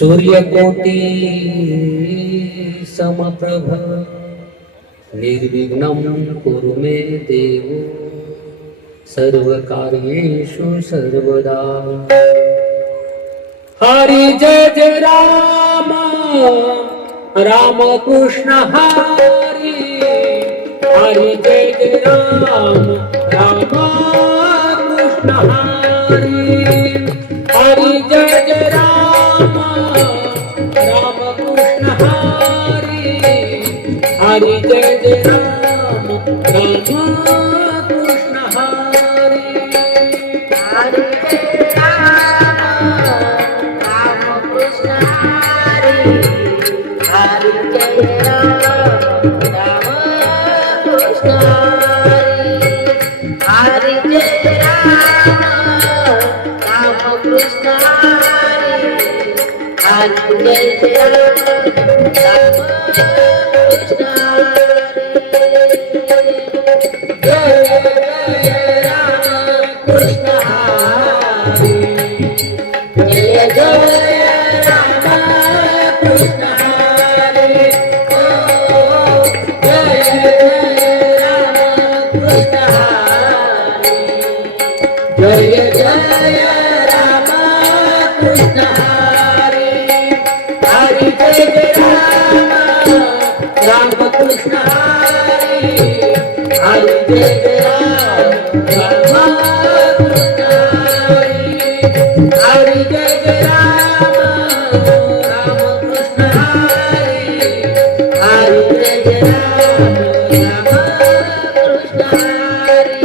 सूर्यकोटि समप्रभ निर्विघ्नं कुरु मे देव सर्वकार्येषु सर्वदा। हरि जय जय राम राम कृष्ण हरि, हरि जय जय राम राम कृष्ण हरि, हरि जय जय राम राम कृष्ण हरि, हरि जय जय राम राम कृष्ण हरि, हरि जय राम कृष्ण हरि, हरि जय राम कृष्ण हरि, हरि जय राम कृष्ण हरि, हरि जय राम कृष्ण हरि, जय राम कृष्ण हरि, जय जय राम कृष्ण हरि, जय राम कृष्ण हरि, जय जय राम कृष्ण हरि, हरि जय राम राम कृष्ण हरि, हरि जय राम राम कृष्ण हरि, हरि जय राम राम कृष्ण हरि, हरि जय राम राम कृष्ण हरि,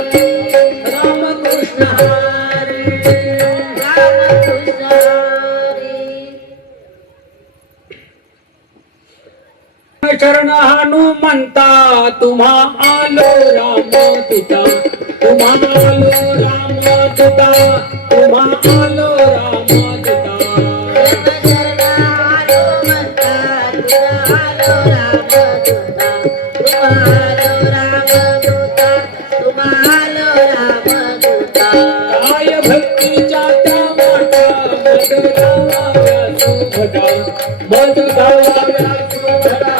राम कृष्ण हरि, राम कृष्ण हरि। चरण हनुमंता तुम्हा आलो राम दूता, तुम्हा आलो राम दूता, तुम्हा आलो राम दूता, चरण हनुमंता तुम्हा आलो राम दूता, तुम्हा आलो राम दूता, तुम्हा आलो राम दूता, काय भक्तीच्या त्या वाटा मद गावाव्या सुभटा, मद गावाव्या सुभटा,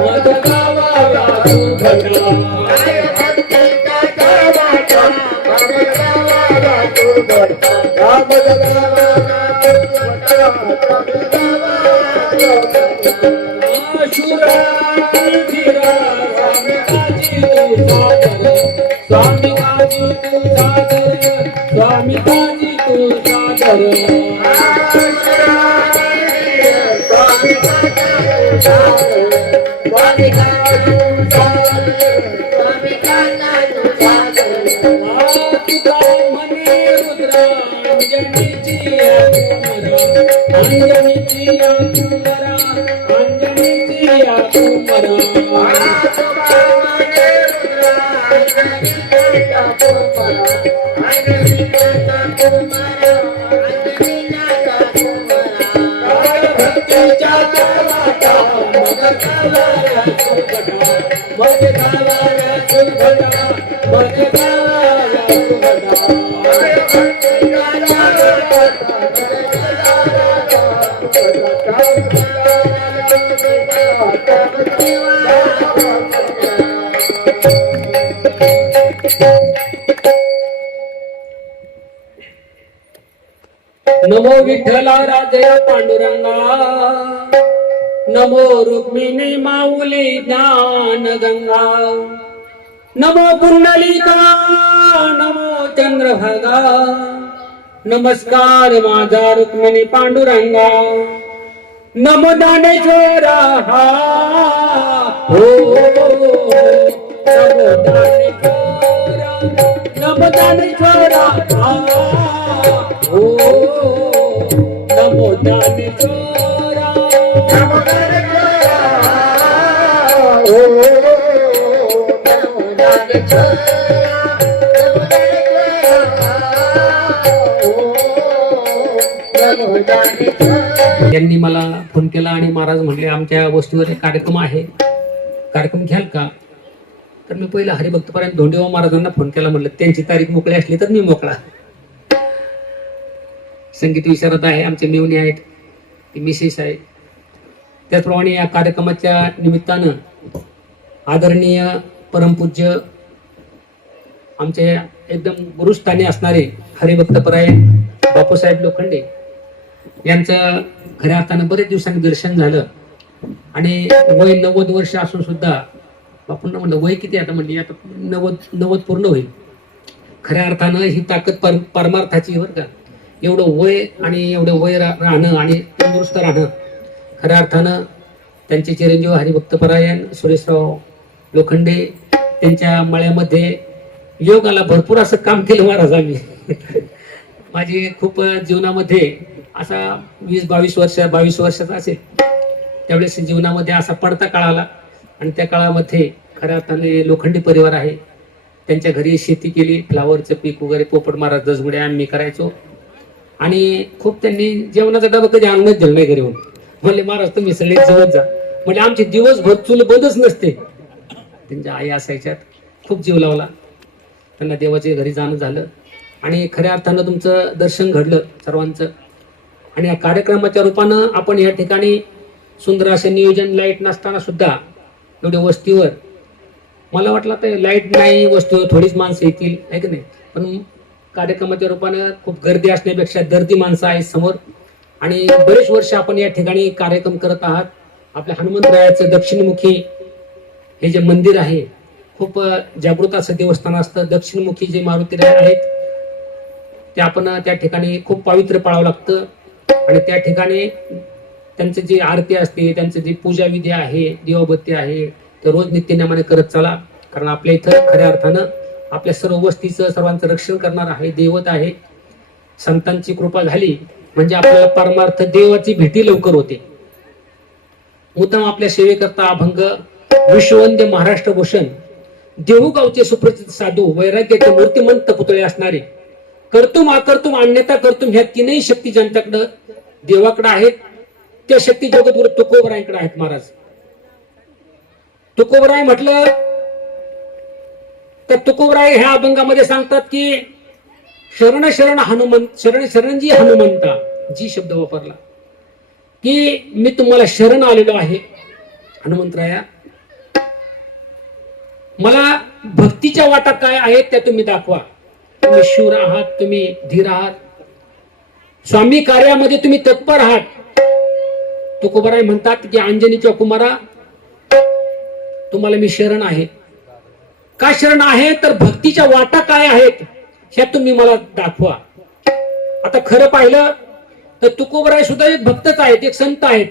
मद गावाव्या सुभटा, काय भक्तीच्या त्या वाटा मद गावाव्या सुभटा, मद गावाव्या सुभटा, मद गावाव्या सुभटा, शुराधीरा स्वामी काजी तू सादर, स्वामी काजी तू सादर, स्वामी काजी तू सादर, स्वामी काजी तू सादर, स्वामी काजी तू सादर, तुका म्हणे रुद्रा अंजनीची कुमरा, अंजनीची कुमरा, अंजनीची कुमरा, तुका म्हणे रुद्रा अंजनीची कुमरा, अंजनीची कुमरा, अंजनीचा कुमरा, काय भक्तीच्या वाटा मद गावाव्या सुभटा, मद गावाव्या सुभटा, मद गावाव्या सुभटा, काय भक्तीच्या वाटा मद गावाव्या सुभटा, नमो विठ्ठला राजया पांडुरंगा, नमो रुक्मिणी माऊली ज्ञान गंगा, नमो पुंडलिका, नमो चंद्रभागा, नमस्कार माझा रुक्मिणी पांडुरंगा, नमो दानेश्वरा हो, नमो दानेश्वरा, नमो दानेश्वरा हो, नमो दानेश्वरा, नमो दानेश्वरा हो, नमो दानेश्वरा, नमो दानेश्वरा हो, नमो दानेश्वरा। यांनी मला फोन केला आणि महाराज म्हणले आमच्या वस्तीवर एक कार्यक्रम आहे, कार्यक्रम घ्याल का? तर मी पहिला हरिभक्तपर्यंत धोंडेवा महाराजांना फोन केला, म्हटलं त्यांची तारीख मोकळी असली तर मी मोकळा. संगीत विशारद आहे, आमचे मेवणे आहेत, ती मिसेस आहे. त्याचप्रमाणे या कार्यक्रमाच्या निमित्तानं आदरणीय परमपूज्य आमचे एकदम गुरुस्थानी असणारे हरिभक्तपरायण बापूसाहेब लोखंडे यांचं खऱ्या अर्थानं बरेच दिवसांनी दर्शन झालं आणि वय 90 वर्ष असून सुद्धा बापूंना म्हणलं वय किती आता, म्हणली आता 90 पूर्ण होईल. खऱ्या अर्थानं ही ताकद परमार्थाची बरं का. एवढं वय आणि एवढं वय राहणं आणि तंदुरुस्त राहणं खऱ्या अर्थानं त्यांचे चिरंजीव हरिभक्तपरायण सुरेशराव लोखंडे त्यांच्या मळ्यामध्ये योगाला भरपूर असं काम केलं महाराजांनी. माझी खूप जीवनामध्ये असा 22 वर्षाचा असेल त्यावेळेस जीवनामध्ये असा पडता काळ आला आणि त्या काळामध्ये खऱ्या अर्थाने लोखंडी परिवार आहे. त्यांच्या घरी शेती केली, फ्लावरचं पीक वगैरे, पोपट महाराज दसगुड्या आम्ही करायचो आणि खूप त्यांनी जेवणाचा डबा कधी आणूनच दिलं नाही घरी. म्हणले महाराज तुम्ही सगळे जेवत जा. म्हणजे आमचे दिवसभर चूल बंदच नसते. त्यांच्या आई असायच्यात, खूप जीव लावला त्यांना. देवाच्या घरी जाणं झालं आणि खऱ्या अर्थानं तुमचं दर्शन घडलं सर्वांचं. आणि या कार्यक्रमाच्या रूपानं आपण या ठिकाणी सुंदर असे नियोजन, लाईट नसताना सुद्धा एवढ्या वस्तीवर मला वाटलं तर लाईट नाही, वस्तीवर थोडीच माणसं येतील आहे की नाही, पण कार्यक्रमाच्या रूपानं खूप गर्दी असण्यापेक्षा दर्दी माणसं आहेत समोर. आणि बरेच वर्ष आपण या ठिकाणी कार्यक्रम करत आहात. आपल्या हनुमंतरायाचं दक्षिणमुखी हे जे मंदिर आहे खूप जागृत असं देवस्थान असतं. दक्षिणमुखी जे मारुतीराय आहेत ते आपण त्या ठिकाणी खूप पावित्र्य पाळावं लागतं आणि त्या ठिकाणी त्यांचं जे आरती असते, त्यांचं जे पूजा विधी आहे, दिवाबत्ती आहे, ते रोज नित्यनेमाने करत चला. कारण आपल्या इथं खऱ्या अर्थानं आपल्या सर्व वस्तीचं, सर्वांचं रक्षण करणार आहे दैवत आहे. संतांची कृपा झाली म्हणजे आपल्याला परमार्थ देवाची भेटी लवकर होते. उत्तम आपल्या सेवेकरता अभंग विश्ववंद्य महाराष्ट्र भूषण देहूगावचे सुप्रसिद्ध साधू, वैराग्याचे मूर्तिमंत पुतळे असणारे, कर्तुम अकर्तुम अन्यथा कर्तुम ह्या तीनही शक्ती ज्यांच्याकडं देवाकडे आहेत त्या शक्ती जगद्गुरु तुकोबरायांकडे आहेत महाराज. तुकोबराय म्हटलं तर तुकोबराय ह्या अभंगामध्ये सांगतात की शरण शरण हनुमंत, शरण शरणजी हनुमंता, जी शब्द वापरला की मी तुम्हाला शरण आलेलो आहे हनुमंतराया. मला भक्तीच्या वाटा काय आहेत त्या तुम्ही दाखवा. तुम्ही शूर आहात, तुम्ही धीर आहात, स्वामी कार्यामध्ये तुम्ही तत्पर आहात. तुकोबराय म्हणतात की अंजनीच्या कुमारा तुम्हाला मी शरण आहे. का शरण आहे तर भक्तीच्या वाटा काय आहेत ह्या तुम्ही मला दाखवा. आता खरं पाहिलं तर तुकोबराय सुद्धा एक भक्तच आहेत, एक संत आहेत.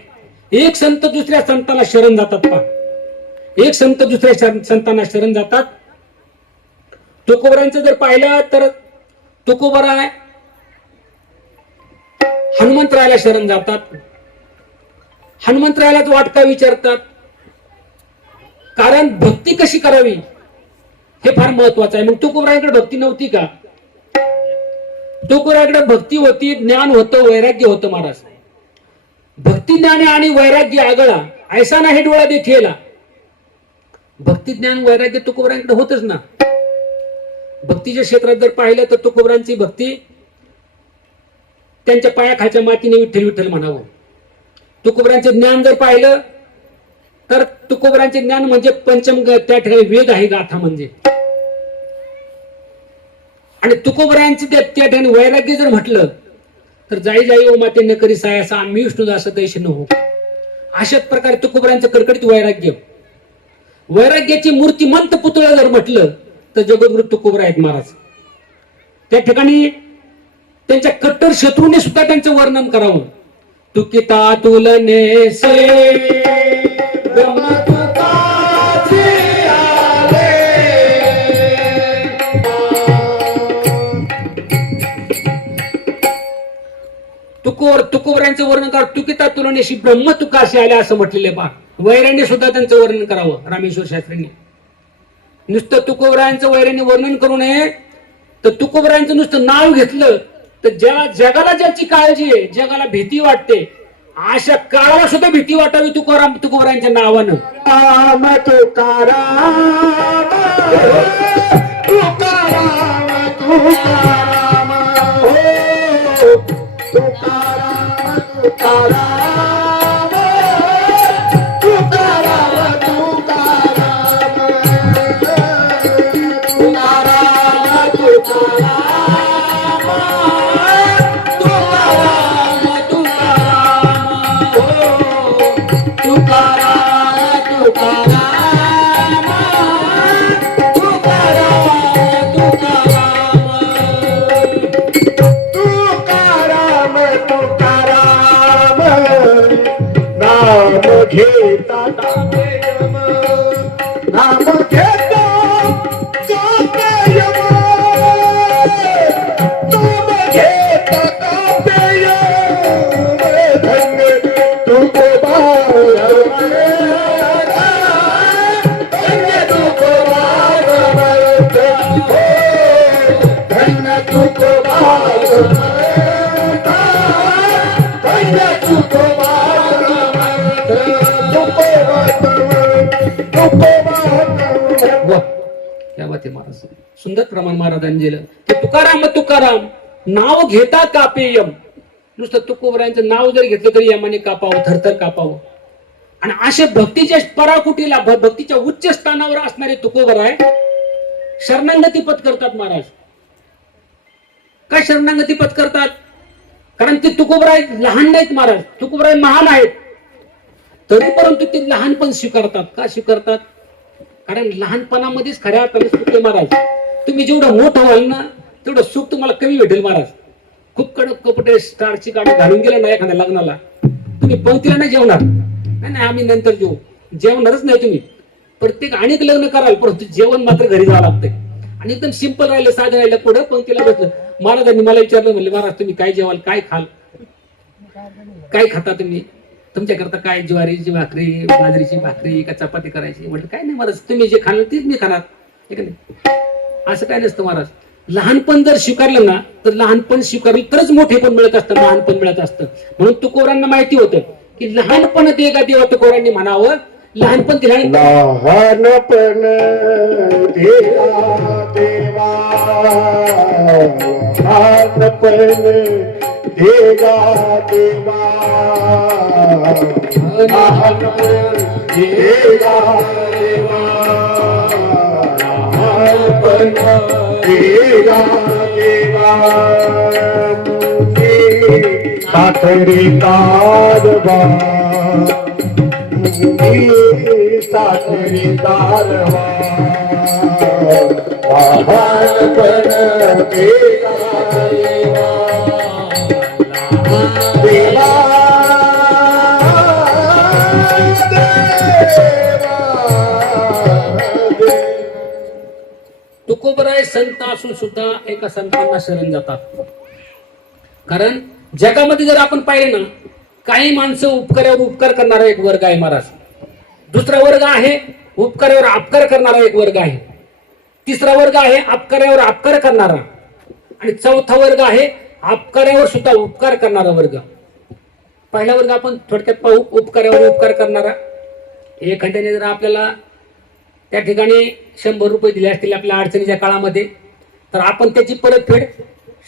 एक संत दुसऱ्या संतांना शरण जातात पहा. एक संत दुसऱ्या संतांना शरण जातात. तुकोबरायांचं जर पाहिलं तर तुकोबराय हनुमंतरायाला शरण जातात. हनुमंतरायालाच वाट का विचारतात, कारण भक्ती कशी करावी हे फार महत्वाचं आहे. मग तुकोबरायांकडे भक्ती नव्हती का? तुकोबरायांकडे भक्ती होती, ज्ञान होतं, वैराग्य होतं महाराज. भक्ती ज्ञान आणि वैराग्य आगळा ऐसा नाही डोळा देखील. भक्ती ज्ञान वैराग्य तुकोबरायांकडे होतच ना. भक्तीच्या क्षेत्रात जर पाहिलं तर तुकोबरायांची भक्ती त्यांच्या पायाखालच्या मातीने विठ्ठल विठ्ठल म्हणावं. तुकोबरायांचे ज्ञान जर पाहिलं तर तुकोबरायांचे ज्ञान म्हणजे पंचम, त्या ठिकाणी वेद आहे, गाथा म्हणजे. आणि तुकोबरायांचे त्या ठिकाणी वैराग्य जर म्हटलं तर जाई जाई ओ माते न करी सायासा आम्ही विष्णुदास दैशन हो. अशाच प्रकारे तुकोबरायांचं कडकडीत वैराग्य, वैराग्याची मूर्तिमंत पुतळं जर म्हटलं तर जगद्गुरु तुकोबराय आहेत महाराज. त्या ठिकाणी त्यांच्या कट्टर शत्रूने सुद्धा त्यांचं वर्णन करावं. तुकिता तुलने से तुकोबरायांचं वर्णन करा. तुकिता तुलनेशी ब्रह्म तुकाशी आल्या असं म्हटलेले पहा. वैराने सुद्धा त्यांचं वर्णन करावं रामेश्वर शास्त्रींनी. नुसतं तुकोबरायांचं वैराने वर्णन करू नये तर तुकोबरायांचं नुसतं नाव घेतलं तर जगाला ज्याची काळजी आहे, जगाला भीती वाटते, अशा काळाला सुद्धा भीती वाटावी तुकोबरायांच्या नावानं. राम तुकाराम तुकाराम तुकाराम हो तुकाराम तुकाराम तुकाराम तुकाराम तुकाराम तुकाराम तुकाराम नाम घेता कापेयम नाम घेता कापेयम नाम घेता कापेयम धन्य तुकोबार धन्य तुकोबार धन्य तुकोबार वाह, क्या बात आहे महाराज. सुंदर प्रमाण महाराजांनी दिलं. ते तुकाराम तुकाराम नाव घेता कापेयम. नुसतं तुकोबरायांचं नाव जर घेतलं तरी यामाने कापावं, थरथर कापावं. आणि असे भक्तीच्या पराकुटीला भक्तीच्या उच्च स्थानावर असणारे तुकोबराय शरणागती पत्करतात महाराज. काय शरणागती पत्करतात? कारण ते तुकोबराय लहान नाहीत महाराज, तुकोबराय महान आहेत. तरी परंतु ते लहानपण स्वीकारतात. का स्वीकारतात? कारण लहानपणामध्येच खऱ्या अर्थाने सुख आहे महाराज. तुम्ही जेवढं मोठं व्हाल ना तेवढं सुख तुम्हाला कमी भेटेल महाराज. खूप कडक कपडे स्टारची गाडी घालून गेले ना एखाद्या लग्नाला, तुम्ही पंक्तीला नाही जेवणार. नाही आम्ही नंतर जेवू, जेवणारच नाही तुम्ही. प्रत्येक अनेक लग्न कराल परंतु जेवण मात्र घरी जावं लागतंय. आणि एकदम सिंपल राहिलं, साधं राहिलं, पुढं पंक्तीला बसलं. महाराजांनी मला विचारलं, म्हणले महाराज तुम्ही काय जेवाल, काय खाल, काय खाता तुम्ही, तुमच्याकरता काय ज्वारीची भाकरी, बाजरीची भाकरी का चपाती करायची. म्हटलं काय नाही महाराज, तुम्ही जे खाणार तेच मी खाणार. ठीक आहे, असं काय नसतं महाराज. लहानपण जर स्वीकारलं ना तर लहानपण स्वीकारलं तरच मोठे पण मिळत असतं, लहानपण मिळत असतं. म्हणून तुकोरांना माहिती होतं की लहानपण ते का देवा तुकोरांनी म्हणावं. लहानपण ते लहानपण देवा देवा लहानपण देगा देवा लहानपण देगा देवा लहानपण देगा देवा साखरी कारवा साखरी कारवा लहानपण देगा देवा देवा तुकोबराय संत असून सुद्धा एका संतांना शरण जातात. कारण जगामध्ये जर आपण पाहिले ना, काही माणसं उपकारावर उपकार करणारा एक वर्ग आहे महाराज. दुसरा वर्ग आहे उपकारावर अपकार करणारा एक वर्ग आहे. तिसरा वर्ग आहे अपकारावर अपकार करणारा. आणि चौथा वर्ग आहे अपकारावर सुद्धा उपकार करणारा वर्ग. पहिला वर्ग आपण थोडक्यात पाहू, उपकारावर उपकार करणारा. एखाद्याने जर आपल्याला त्या ठिकाणी 100 रुपये दिले असतील आपल्या अडचणीच्या काळामध्ये, तर आपण त्याची परतफेड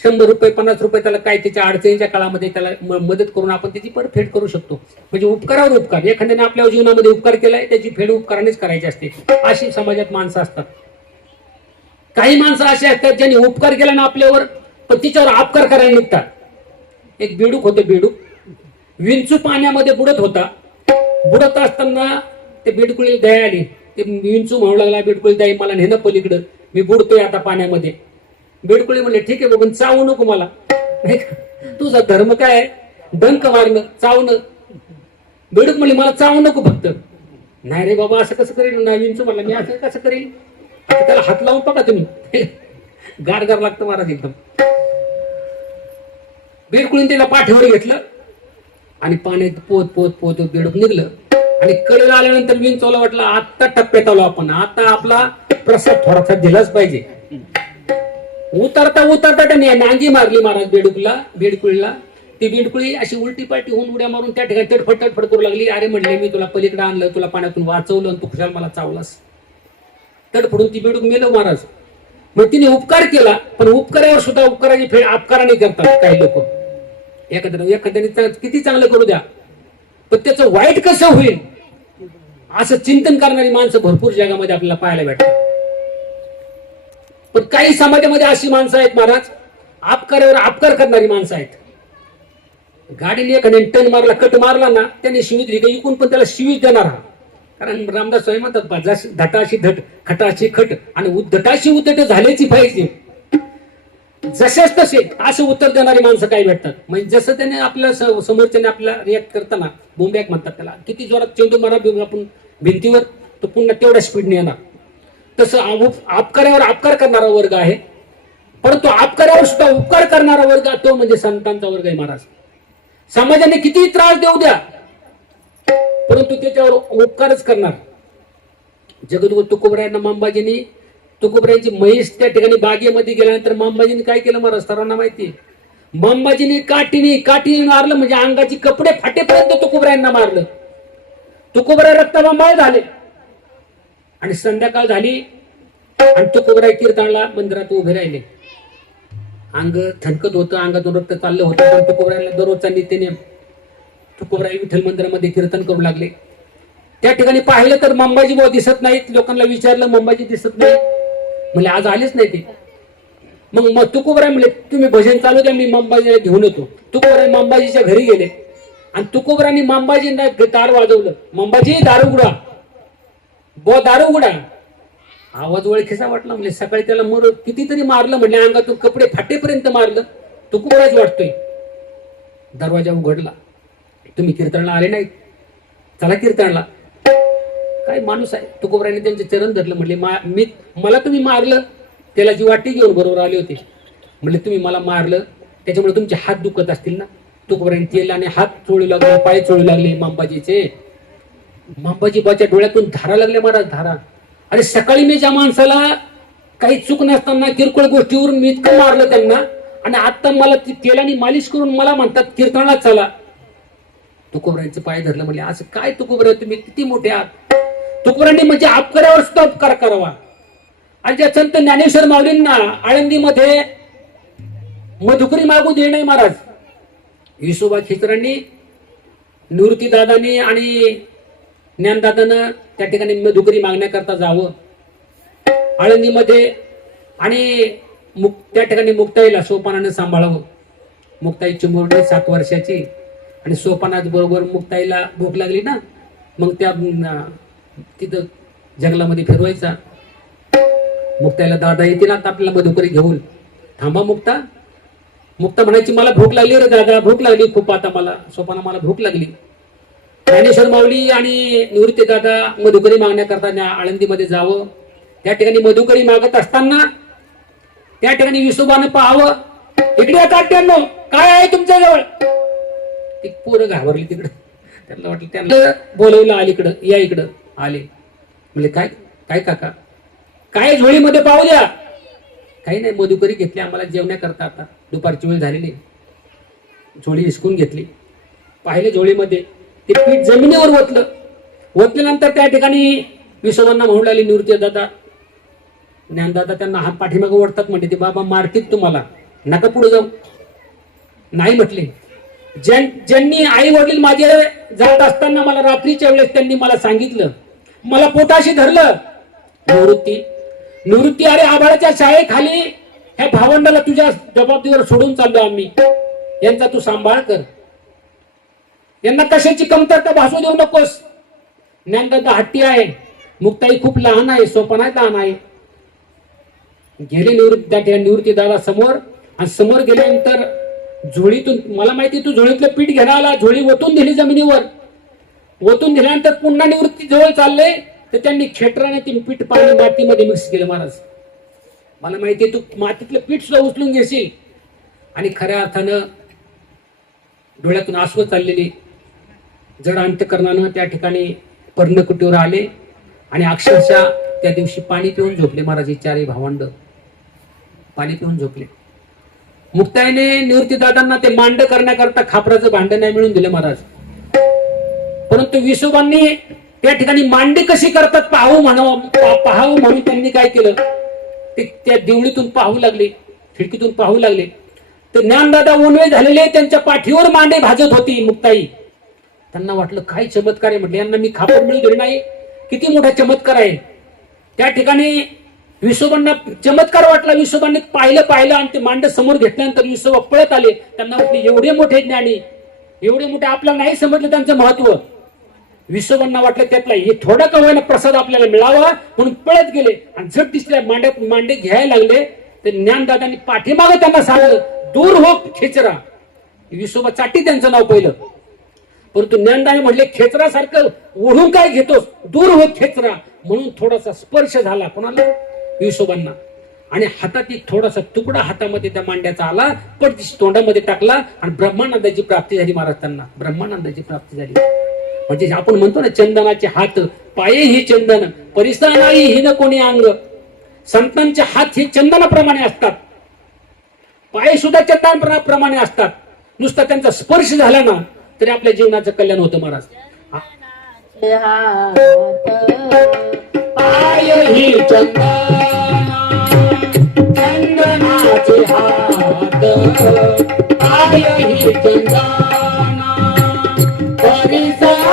100 रुपये 50 रुपये त्याला काय त्याच्या अडचणीच्या काळामध्ये त्याला मदत करून आपण त्याची परतफेड करू शकतो. म्हणजे उपकारावर उपकार. एखाद्याने आपल्या जीवनामध्ये उपकार केलाय त्याची फेड उपकारानेच करायची असते. अशी समाजात माणसं असतात. काही माणसं अशी असतात ज्यांनी उपकार केला ना आपल्यावर पण तिच्यावर अपकार करायला निघतात. एक बेडूक होतं. बेडूक विंचू पाण्यामध्ये बुडत होता. बुडत असताना ते बेडकुळीला दया आली. ते विंचू म्हणू लागला, बेडकुळी दाई मला नेणं पलीकडं, मी बुडतोय आता पाण्यामध्ये. बेडकुळी म्हणले ठीक आहे बाबा, चावू नको मला, नाही का, तुझा धर्म काय, डंक मारणं, चावणं. बेडूक म्हणले मला चावू नको फक्त. नाही रे बाबा असं कसं करेल. नाही विंचू म्हणला मी असं कसं करेल. त्याला हात लावून बघा तुम्ही, गार गार लागतं महाराज एकदम. बेडकुळीने त्याला पाठीवर घेतलं आणि पाण्यात पोत पोत पोत बेडूक निघलं. आणि कडेला आल्यानंतर विंचूला वाटलं आता टप्प्यात आलो आपण, आता आपला प्रसाद थोडासा दिलाच पाहिजे. उतरता उतरता त्याने नांगी मारली महाराज बेडकुळीला. ती बेडकुळी अशी उलटी पालटी होऊन उड्या मारून त्या ठिकाणी तडफड तडफड करू लागली. अरे म्हणले मी तुला पलीकडे आणलं, तुला पाण्यातून वाचवलं आणि तू खुशाल मला चावलास. तडफडून ती बेडूक मेलं महाराज. मग तिने उपकार केला पण उपकारावर सुद्धा उपकाराची फेड अपकाराने करतात काही लोक. एखाद्याने किती चांगलं करू द्या पण त्याचं वाईट कसं होईल असं चिंतन करणारी माणसं भरपूर जगामध्ये आपल्याला पाहायला भेटतात. पण काही समाजामध्ये अशी माणसं आहेत महाराज, अपकारावर अपकार करणारी माणसं आहेत. गाडीने एखाद्याने टन मारला, कट मारला ना, त्याने शिवी दिली का इकून पण त्याला शिवीच देणार हा. कारण रामदास स्वामी म्हणतात धटाशी धट खटाशी खट आणि धटाशी उद्धट झाल्याची पाहिजे. जसेच तसे असं उत्तर देणारी माणसं काय भेटतात. म्हणजे जसं त्याने आपल्या समोरच्याने आपल्याला रिॲक्ट करताना बोंबॅक म्हणतात त्याला, किती जोरात चेंडू मारा आपण भिंतीवर तो पुन्हा तेवढ्या स्पीडने येणार. तसं आपकारावर आपकार करणारा वर्ग आहे, परंतु आपकारावर सुद्धा उपकार करणारा वर्ग तो म्हणजे संतांचा वर्ग आहे महाराज. समाजाने किती त्रास देऊ द्या, परंतु त्याच्यावर उपकारच करणार. जगद्गुरु तुकोबरायांना मांबाजींनी, तुकोबरायांची म्हैस त्या ठिकाणी बागेमध्ये गेल्यानंतर मांबाजींनी काय केलं महाराज सर्वांना माहिती. मांबाजींनी काठीने मारलं, म्हणजे अंगाची कपडे फाटेपर्यंत तुकोबरायांना मारलं. तुकोबराय रक्तबंबाळ झाले आणि संध्याकाळ झाली आणि तुकोबराय कीर्तनाला मंदिरात उभे राहिले. अंग थनकत होतं, अंगातून रक्त चाललं होतं, पण तुकोबरायला दररोजचा नित्यनेम. तुकोबराय विठ्ठल मंदिरामध्ये कीर्तन करू लागले. त्या ठिकाणी पाहिलं तर मंबाजी बुवा दिसत नाहीत. लोकांना विचारलं मंबाजी दिसत नाही, म्हणजे आज आलेच नाही ते. मग तुकोबराय म्हणले तुम्ही भजन चालू द्या, मी मंबाजीला घेऊन येतो. तुकोबराय मंबाजीच्या घरी गेले आणि तुकोबरायांनी मंबाजींना दार वाजवलं. मंबाजी दारू उघडा, बो दारू उघडा. आवाज ओळखीचा वाटला. म्हणजे सकाळी त्याला कितीतरी मारलं, म्हणजे अंगातून कपडे फाटेपर्यंत मारलं. तुकोबरायच वाटतोय. दरवाजा उघडला. तुम्ही कीर्तनाला आले नाहीत, चला कीर्तनाला. काय माणूस आहे. तुकोबरायांनी त्यांचे चरण धरलं. म्हणले मला तुम्ही मारलं, त्याला जी वाटी घेऊन बरोबर आले होते. म्हणले तुम्ही मला मारलं त्याच्यामुळे तुमचे हात दुखत असतील ना. तुकोबरायांनी तेल आणि हात चोळू लागले, पाय चोळू लागले मंबाजीचे. मंबाजी बाच्या डोळ्यातून धारा लागल्या महाराज, धारा. अरे सकाळी मी ज्या माणसाला काही चूक नसताना किरकोळ गोष्टीवरून मी इतकं मारलं त्यांना, आणि आता मला तेलाने मालिश करून मला म्हणतात कीर्तनाला चला. तुकोबरायांचे पाय धरलं. म्हणले असं काय तुकोबराय, तुम्ही किती मोठे आहात. तुकोबरायांनी म्हणजे आपकारावर सुद्धा उपकार करावा. आणि ज्या संत ज्ञानेश्वर माऊलींना आळंदीमध्ये मधुकरी मागू दे नाही महाराज. विसोबा खेचरांनी, निवृत्ती दादानी आणि ज्ञानदादानं त्या ठिकाणी मधुकरी मागण्याकरता जावं आळंदीमध्ये. आणि त्या ठिकाणी मुक्ताईला सोपानानं सांभाळावं. मुक्ताई चिमुरडी 7 वर्षाची, आणि सोपानाच बरोबर मुक्ताईला भूक लागली ना, मग त्या तिथं जंगलामध्ये फिरवायचा. मुक्ताईला दादा येतील आता आपल्याला मधुकरी घेऊन. थांबा मुक्ता. मुक्ता म्हणायची मला भूक लागली रे दादा, भूक लागली खूप आता मला. सोपाना मला भूक लागली. ज्ञानेश्वर माऊली आणि निवृत्ती दादा मधुकरी मागण्याकरता आळंदीमध्ये जावं. त्या ठिकाणी मधुकरी मागत असताना त्या ठिकाणी विसोबानं पाहावं. इकडे काट्यांनो काय आहे तुमच्या जवळ. ती पोरं घाबरली तिकडं. त्यांना वाटलं, त्यांना बोलवलं अलीकडं, या इकडं आले. म्हणजे काय काय काका काय झोळीमध्ये पाहू द्या. काही नाही, मधुकरी घेतली आम्हाला जेवण्याकरता. आता दुपारची वेळ झालेली. झोळी हिसकून घेतली. पाहिले झोळीमध्ये ते पीठ जमिनीवर ओतलं. ओतल्यानंतर त्या ठिकाणी विसोबांना म्हणू लागली निवृत्ती दादा, ज्ञानदादा त्यांना हात पाठीमागे ओढतात. म्हणते ते बाबा मारतील तुम्हाला, नका पुढे जाऊ. नाही म्हटले. ज्यांनी आई वडील माझे जात असताना मला रात्रीच्या वेळेस त्यांनी मला सांगितलं, मला पोटाशी धरलं. निवृत्ती अरे आभाळाच्या शाळेखाली ह्या भावंडाला तुझ्या जबाबदारीवर सोडून चाललो आम्ही, यांचा तू सांभाळ कर. यांना कशाची कमतरता भासू देऊ नकोस. ज्ञानदादा हट्टी आहे, मुक्ताई खूप लहान आहे, सोपाना लहान आहे. गेले निवृत्ती दादा समोर, आणि समोर गेल्यानंतर झोळीतून, मला माहिती तू झोळीतलं पीठ घेणार आला, झोळी ओतून दिली जमिनीवर. ओतून दिल्यानंतर पुन्हा निवृत्ती जवळ चालले तर त्यांनी खेटराने ते पीठ पाणी मातीमध्ये मिक्स केलं. महाराज मला माहिती तू मातीतलं पीठ सुद्धा उचलून घेशील. आणि खऱ्या अर्थानं डोळ्यातून आसवं चाललेली जड अंतकरणानं त्या ठिकाणी पर्णकुटीवर आले आणि अक्षरशः त्या दिवशी पाणी पिऊन झोपले. महाराज चारही भावंड पाणी पिऊन झोपले. मुक्ताईने निवृत्ती दादांना ते मांड करण्याकरता खापराचं भांड नाही मिळून दिलं महाराज. परंतु विसोबांनी त्या ठिकाणी मांडी कशी करतात पाहावं म्हणून त्यांनी काय केलं, ते त्या देवळीतून पाहू लागले, खिडकीतून पाहू लागले. तर ज्ञानदादा उन्वय झालेले त्यांच्या पाठीवर मांडे भाजत होती मुक्ताई. त्यांना वाटलं काय चमत्कार आहे. म्हटलं यांना मी खापर मिळू दिले नाही, किती मोठा चमत्कार आहे. त्या ठिकाणी विसोबांना चमत्कार वाटला. विसोबांनी पाहिलं आणि ते मांड समोर घेतल्यानंतर विसोबा पळत आले. त्यांना वाटले एवढे मोठे ज्ञानी एवढे मोठे आपल्याला नाही समजलं त्यांचं महत्व. विश्वबांना वाटलं त्यातला हे थोडा का होईना प्रसाद आपल्याला मिळावा म्हणून पळत गेले आणि झट दिसल्या मांड्यात मांडे घ्यायला लागले. तर ज्ञानदादांनी पाठीमागं त्यांना सांगलं, दूर हो खेचरा. विश्वबा चाटी त्यांचं नाव पहिलं, परंतु ज्ञानदाने म्हटले खेचरासारखं ओढून काय घेतोस, दूर हो खेचरा. म्हणून थोडासा स्पर्श झाला कोणाला, विश्वबांना. आणि हातात एक थोडासा तुकडा हातामध्ये त्या मांड्याचा आला, पण तोंडामध्ये टाकला आणि ब्रह्मानंदाची प्राप्ती झाली. महाराज त्यांना ब्रह्मानंदाची प्राप्ती झाली. म्हणजे आपण म्हणतो ना, चंदनाचे हात पाये ही चंदन, परिसराही हिन कोणी अंग. संतांचे हात हे चंदनाप्रमाणे असतात, पाय सुद्धा चंदनाप्रमाणे असतात. नुसता त्यांचा स्पर्श झाला ना तरी आपल्या जीवनाचं कल्याण होतं. महाराज पाय ही चंदनाचे हात, पाय ही चंदना, परिसराही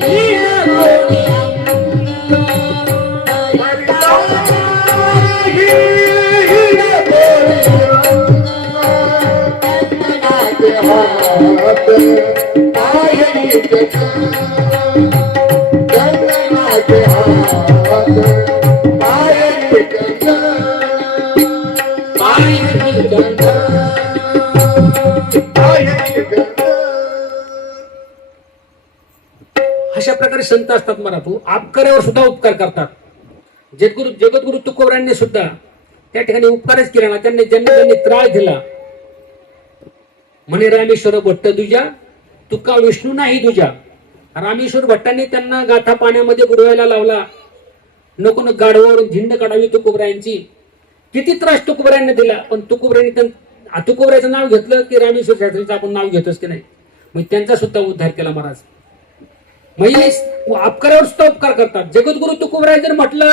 हिन कोणी अंग. अशा प्रकारे संत असतात महाराज. आपकऱ्यावर सुद्धा उपकार करतात. जगद्गुरु तुकोबरायांनी सुद्धा त्या ठिकाणी उपकारच केला ना. त्यांनी ज्यांनी त्रास दिला, म्हणे रामेश्वर भट्ट दुजा, तुका विष्णू नाही दुजा. रामेश्वर भट्टांनी त्यांना गाथा पाण्यामध्ये बुडवायला लावला. नको न गाढवावरून झिंड काढावी तुकोबरायांची. किती त्रास तुकोबरायांनी दिला, पण तुकोबरायचं नाव घेतलं की रामेश्वर शास्त्रीचं आपण नाव घेतोच की नाही. मग त्यांचा सुद्धा उद्धार केला महाराज. म्हणजे अपकारावर सुद्धा उपकार करतात. जगद्गुरु तुकोबराय जर म्हटलं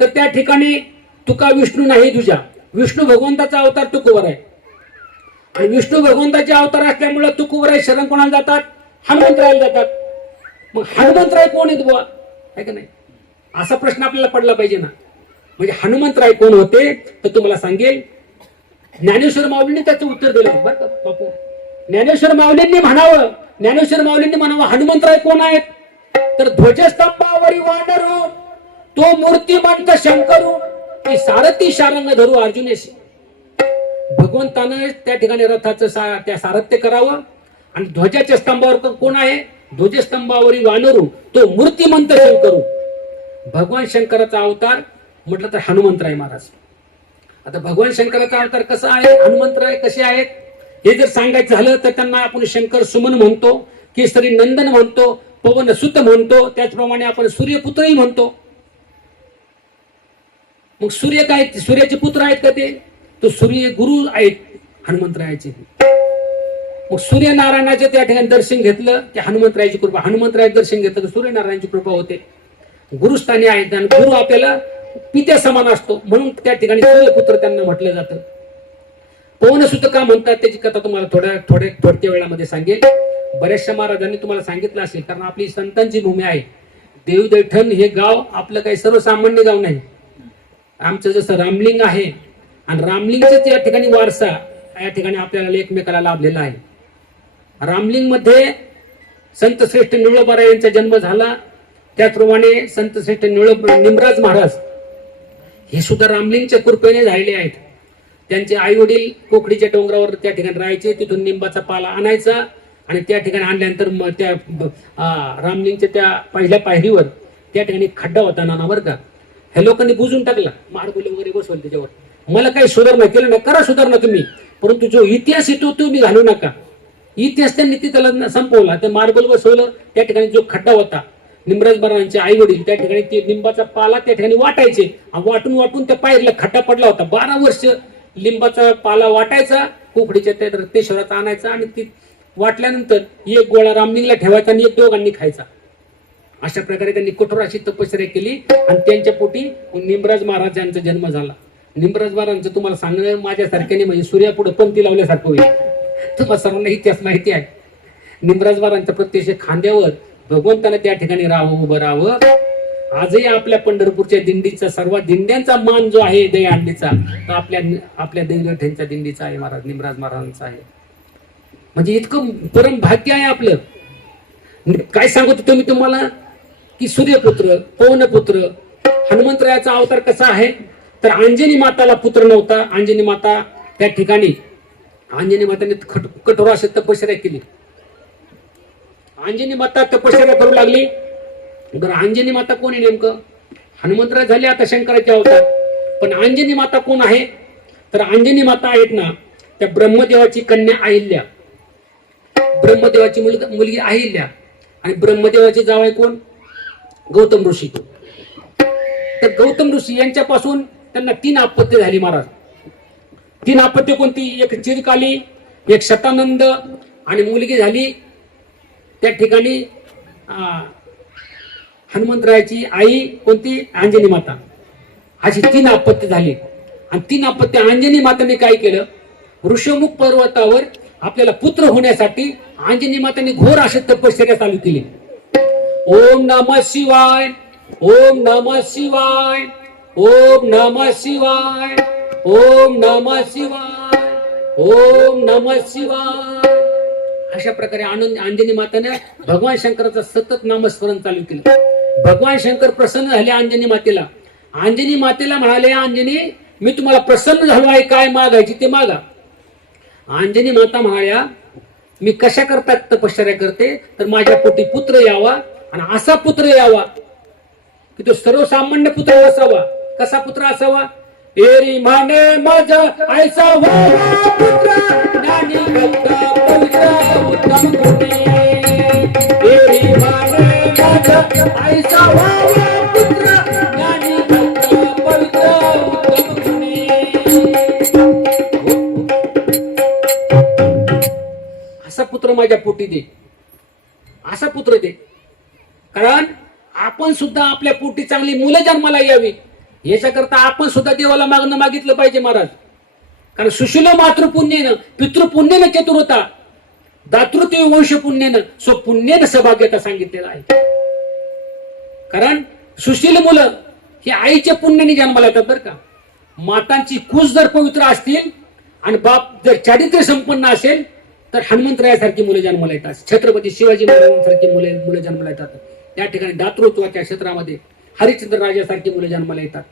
तर त्या ठिकाणी तुका विष्णू नाही दुजा. विष्णू भगवंताचा अवतार तुकोबराय, आणि विष्णू भगवंताचे अवतार असल्यामुळे तुकोबराय शरण कोणाला जातात, हनुमंतरायला जातात. मग हनुमंतराय कोण आहेत बुवा, आहे का नाही, असा प्रश्न आपल्याला पडला पाहिजे ना. म्हणजे हनुमंतराय कोण होते तर तुम्हाला सांगेल, ज्ञानेश्वर माऊलींनी त्याचं उत्तर दिलं बरं का बापू. ज्ञानेश्वर माऊलींनी म्हणावं हनुमंतराय कोण आहेत, तर ध्वजस्तंभावरी वानरू तो मूर्तिमंत शंकरू, ती सारथी शारंग धरू अर्जुनेशी. भगवंतानं त्या ठिकाणी रथाचं त्या सारथ्य करावं. आणि ध्वजाच्या स्तंभावर कोण आहे, ध्वजस्तंभावरी वानरू तो मूर्तिमंत शंकरू. भगवान शंकराचा अवतार म्हटलं तर हनुमंतराय महाराज. आता भगवान शंकराचा अवतार कसा आहे, हनुमंतराय कसे आहेत हे जर सांगायचं झालं तर त्यांना आपण शंकर सुमन म्हणतो, केसरी नंदन म्हणतो, पवन सुत म्हणतो, त्याचप्रमाणे आपण सूर्यपुत्रही म्हणतो. मग सूर्य काय, सूर्याचे पुत्र आहेत का ते, तो सूर्य गुरु आहेत हनुमंतरायाचे. मग सूर्यनारायणाचे त्या ठिकाणी दर्शन घेतलं की हनुमंतरायाची कृपा, हनुमंतरायाचे दर्शन घेतलं तर सूर्यनारायणाची कृपा होते. गुरुस्थानी आहेत आणि गुरु आपल्याला पित्या समान असतो, म्हणून त्या ठिकाणी सूर्यपुत्र त्यांना म्हटलं जातं. पवनसुत का म्हणतात त्याची कथा तुम्हाला थोड्या वेळामध्ये सांगेल. बऱ्याचशा महाराजांनी तुम्हाला सांगितलं असेल, कारण आपली संतांची भूमी आहे. देवदैठण हे गाव आपलं काही सर्वसामान्य गाव नाही. आमचं जसं रामलिंग आहे आणि रामलिंगच या ठिकाणी वारसा या ठिकाणी आपल्याला एकमेकाला लाभलेला आहे. रामलिंग मध्ये संत श्रेष्ठ निळोबारा यांचा जन्म झाला. त्याचप्रमाणे संत श्रेष्ठ निमराज महाराज हे सुद्धा रामलिंगच्या कृपेने झालेले आहेत. त्यांचे आई वडील कोकडीच्या डोंगरावर त्या ठिकाणी राहायचे, तिथून निंबाचा पाला आणायचा आणि त्या ठिकाणी आणल्यानंतर त्या रामलिंगच्या त्या पहिल्या पायरीवर त्या ठिकाणी खड्डा होता नाना बरं का. ह्या लोकांनी बुजून टाकला, माडगुले वगैरे बसवले त्याच्यावर. मला काही सुधारणा केलं नाही, करा सुधारणा तुम्ही, परंतु जो इतिहास येतो तो मी घालू नका. इतिहास त्यांनी तिथं संपवला. ते मार्बल बसवलं, त्या ठिकाणी जो खड्डा होता, निमराज महाराजांचे आई वडील त्या ठिकाणी ते लिंबाचा पाला त्या ठिकाणी वाटायचे. वाटून वाटून त्या पायरीला खड्डा पडला होता. 12 वर्ष लिंबाचा पाला वाटायचा, कोकडीच्या त्या रत्नेश्वराचा आणायचा आणि ती वाटल्यानंतर एक गोळा रामलिंगला ठेवायचा आणि एक दोघांनी खायचा. अशा प्रकारे त्यांनी कठोर अशी तपश्चर्या केली आणि त्यांच्या पोटी निमराज महाराजांचा जन्म झाला. निमराज महाराजांचं तुम्हाला सांगणं माझ्यासारख्याने म्हणजे सूर्यापुढे पंक्ती लावल्यासारखं होईल. तुम्हाला सर्वांना इतिहास माहिती आहे. निमराज महाराजांच्या प्रत्यक्ष खांद्यावर भगवंताने त्या ठिकाणी राहावं, उभं राहावं. आजही आपल्या पंढरपूरच्या दिंडीचा, सर्व दिंड्यांचा मान जो आहे दहीहंडीचा, तो आपल्या दैवठ्यांच्या दिंडीचा आहे महाराज, निमराज महाराजांचा आहे. म्हणजे इतकं परम भाग्य आहे आपलं. काय सांगत होतो मी तुम्हाला की सूर्यपुत्र, पवनपुत्र, हनुमंतरायाचा अवतार कसा आहे तर अंजनी माताला पुत्र नव्हता. अंजनी माता त्या ठिकाणी अंजनी माताने कठोर अशी तपश्चर्या केली. अंजनी माता तपश्चर्या करू लागली. बरं अंजनी माता कोण आहे नेमकं? हनुमंतराय झाले आता शंकराचे अवतार, पण अंजनी माता कोण आहे तर अंजनी माता आहेत ना त्या ब्रह्मदेवाची कन्या अहिल्या. ब्रह्मदेवाची मुलगी अहिल्या आणि ब्रह्मदेवाचे जावई कोण? गौतम ऋषी. तर गौतम ऋषी यांच्यापासून त्यांना 3 आपत्ती झाली महाराज. 3 आपत्ती कोणती? एक चिरकाली, एक शतानंद आणि मुलगी झाली त्या ठिकाणी हनुमंतरायाची आई कोणती? अंजनी माता. अशी 3 आपत्ती झाली. आणि 3 आपत्ती अंजनी माताने काय केलं? ऋषमुख पर्वतावर आपल्याला पुत्र होण्यासाठी अंजनी माताने घोर अशी तपश्चर्या चालू केली. ओम नमः शिवाय, ओम नमः शिवाय, ओम नमः शिवाय, ओम नमः शिवाय, ओम नमः शिवाय. अशा प्रकारे अंजनी माताने भगवान शंकराचं सतत नामस्मरण चालू केलं. भगवान शंकर प्रसन्न झाले अंजनी मातेला. अंजनी मातेला म्हणाले, अंजनी मी तुम्हाला प्रसन्न झालो आहे, काय मागायची ते मागा. अंजनी माता म्हणाल्या, मी कशा करता तपश्चर्या करते तर माझ्या पोटी पुत्र यावा आणि असा पुत्र यावा की तो सर्वसामान्य पुत्र असावा. कसा पुत्र असावा? एरी माने माझा ऐसा व्हावा पुत्र, ज्ञानी भक्त पवित्र उत्तम गुणी. एरी माने माझा ऐसा व्हावा पुत्र, ज्ञानी भक्त पवित्र उत्तम गुणी. असा पुत्र माझ्या पोटी दे, असा पुत्र दे. कारण आपण सुद्धा आपल्या पोटी चांगली मुलं जन्माला यावी याच्याकरता आपण सुद्धा देवाला मागितलं पाहिजे महाराज. कारण सुशील मातृपुण्येनं पितृपुण्येनं चतुरता, दातृत्व वंश पुण्येनं स्वपुण्येनं सौभाग्यता सांगितलेलं आहे. कारण सुशील मुलं ही आईच्या पुण्याने जन्माला येतात बरं का. मातांची कुस जर पवित्र असतील आणि बाप जर चारित्र्य संपन्न असेल तर हनुमंतरायासारखी मुलं जन्माला येतात, छत्रपती शिवाजी महाराजांसारखी मुलं जन्माला येतात. त्या ठिकाणी दातृत्वाच्या क्षेत्रामध्ये हरिश्चंद्र राजासारखी मुलं जन्माला येतात.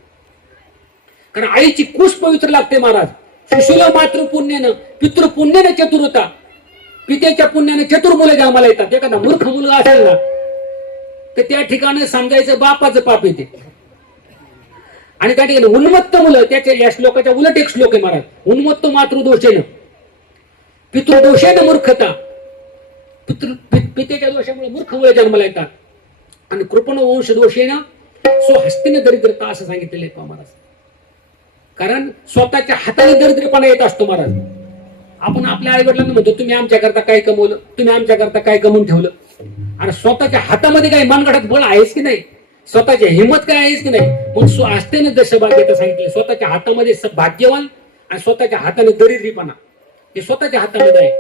कारण आईची कुस पवित्र लागते महाराज. सुशील मातृपुण्यानं पितृपुण्यानं चतुरता, पितेच्या पुण्याने चतुर मुलं जन्माला येतात. एखादा मूर्ख मुलगा असेल ना तर त्या ठिकाणी समजायचं बापाचं पाप येते. आणि त्या ठिकाणी उन्मत्त मुलं, त्याच्या या श्लोकाच्या उलट एक श्लोक आहे महाराज. उन्मत्त मातृदोषेनं, पितृदोषेनं मूर्खता, पितेच्या दोषामुळे मूर्ख मुलं जन्माला येतात. आणि कृपण वंश दोषेनं स्वहस्तीने दरिद्रता असं सांगितलेलं आहे महाराज. कारण स्वतःच्या हाताने दरिद्रपणा येत असतो महाराज. आपण आपल्या आई वडिलांना म्हणतो तुम्ही आमच्याकरता काय कमवलं, तुम्ही आमच्याकरता काय कमवून ठेवलं. आणि स्वतःच्या हातामध्ये काही मनगटात बळ आहेच की नाही, स्वतःची हिंमत काय आहेच की नाही. मग स्वहस्तेने दश भाग्यता सांगितले. स्वतःच्या हातामध्ये भाग्यवान आणि स्वतःच्या हाताने दरिद्रीपणा हे स्वतःच्या हातामध्ये आहे.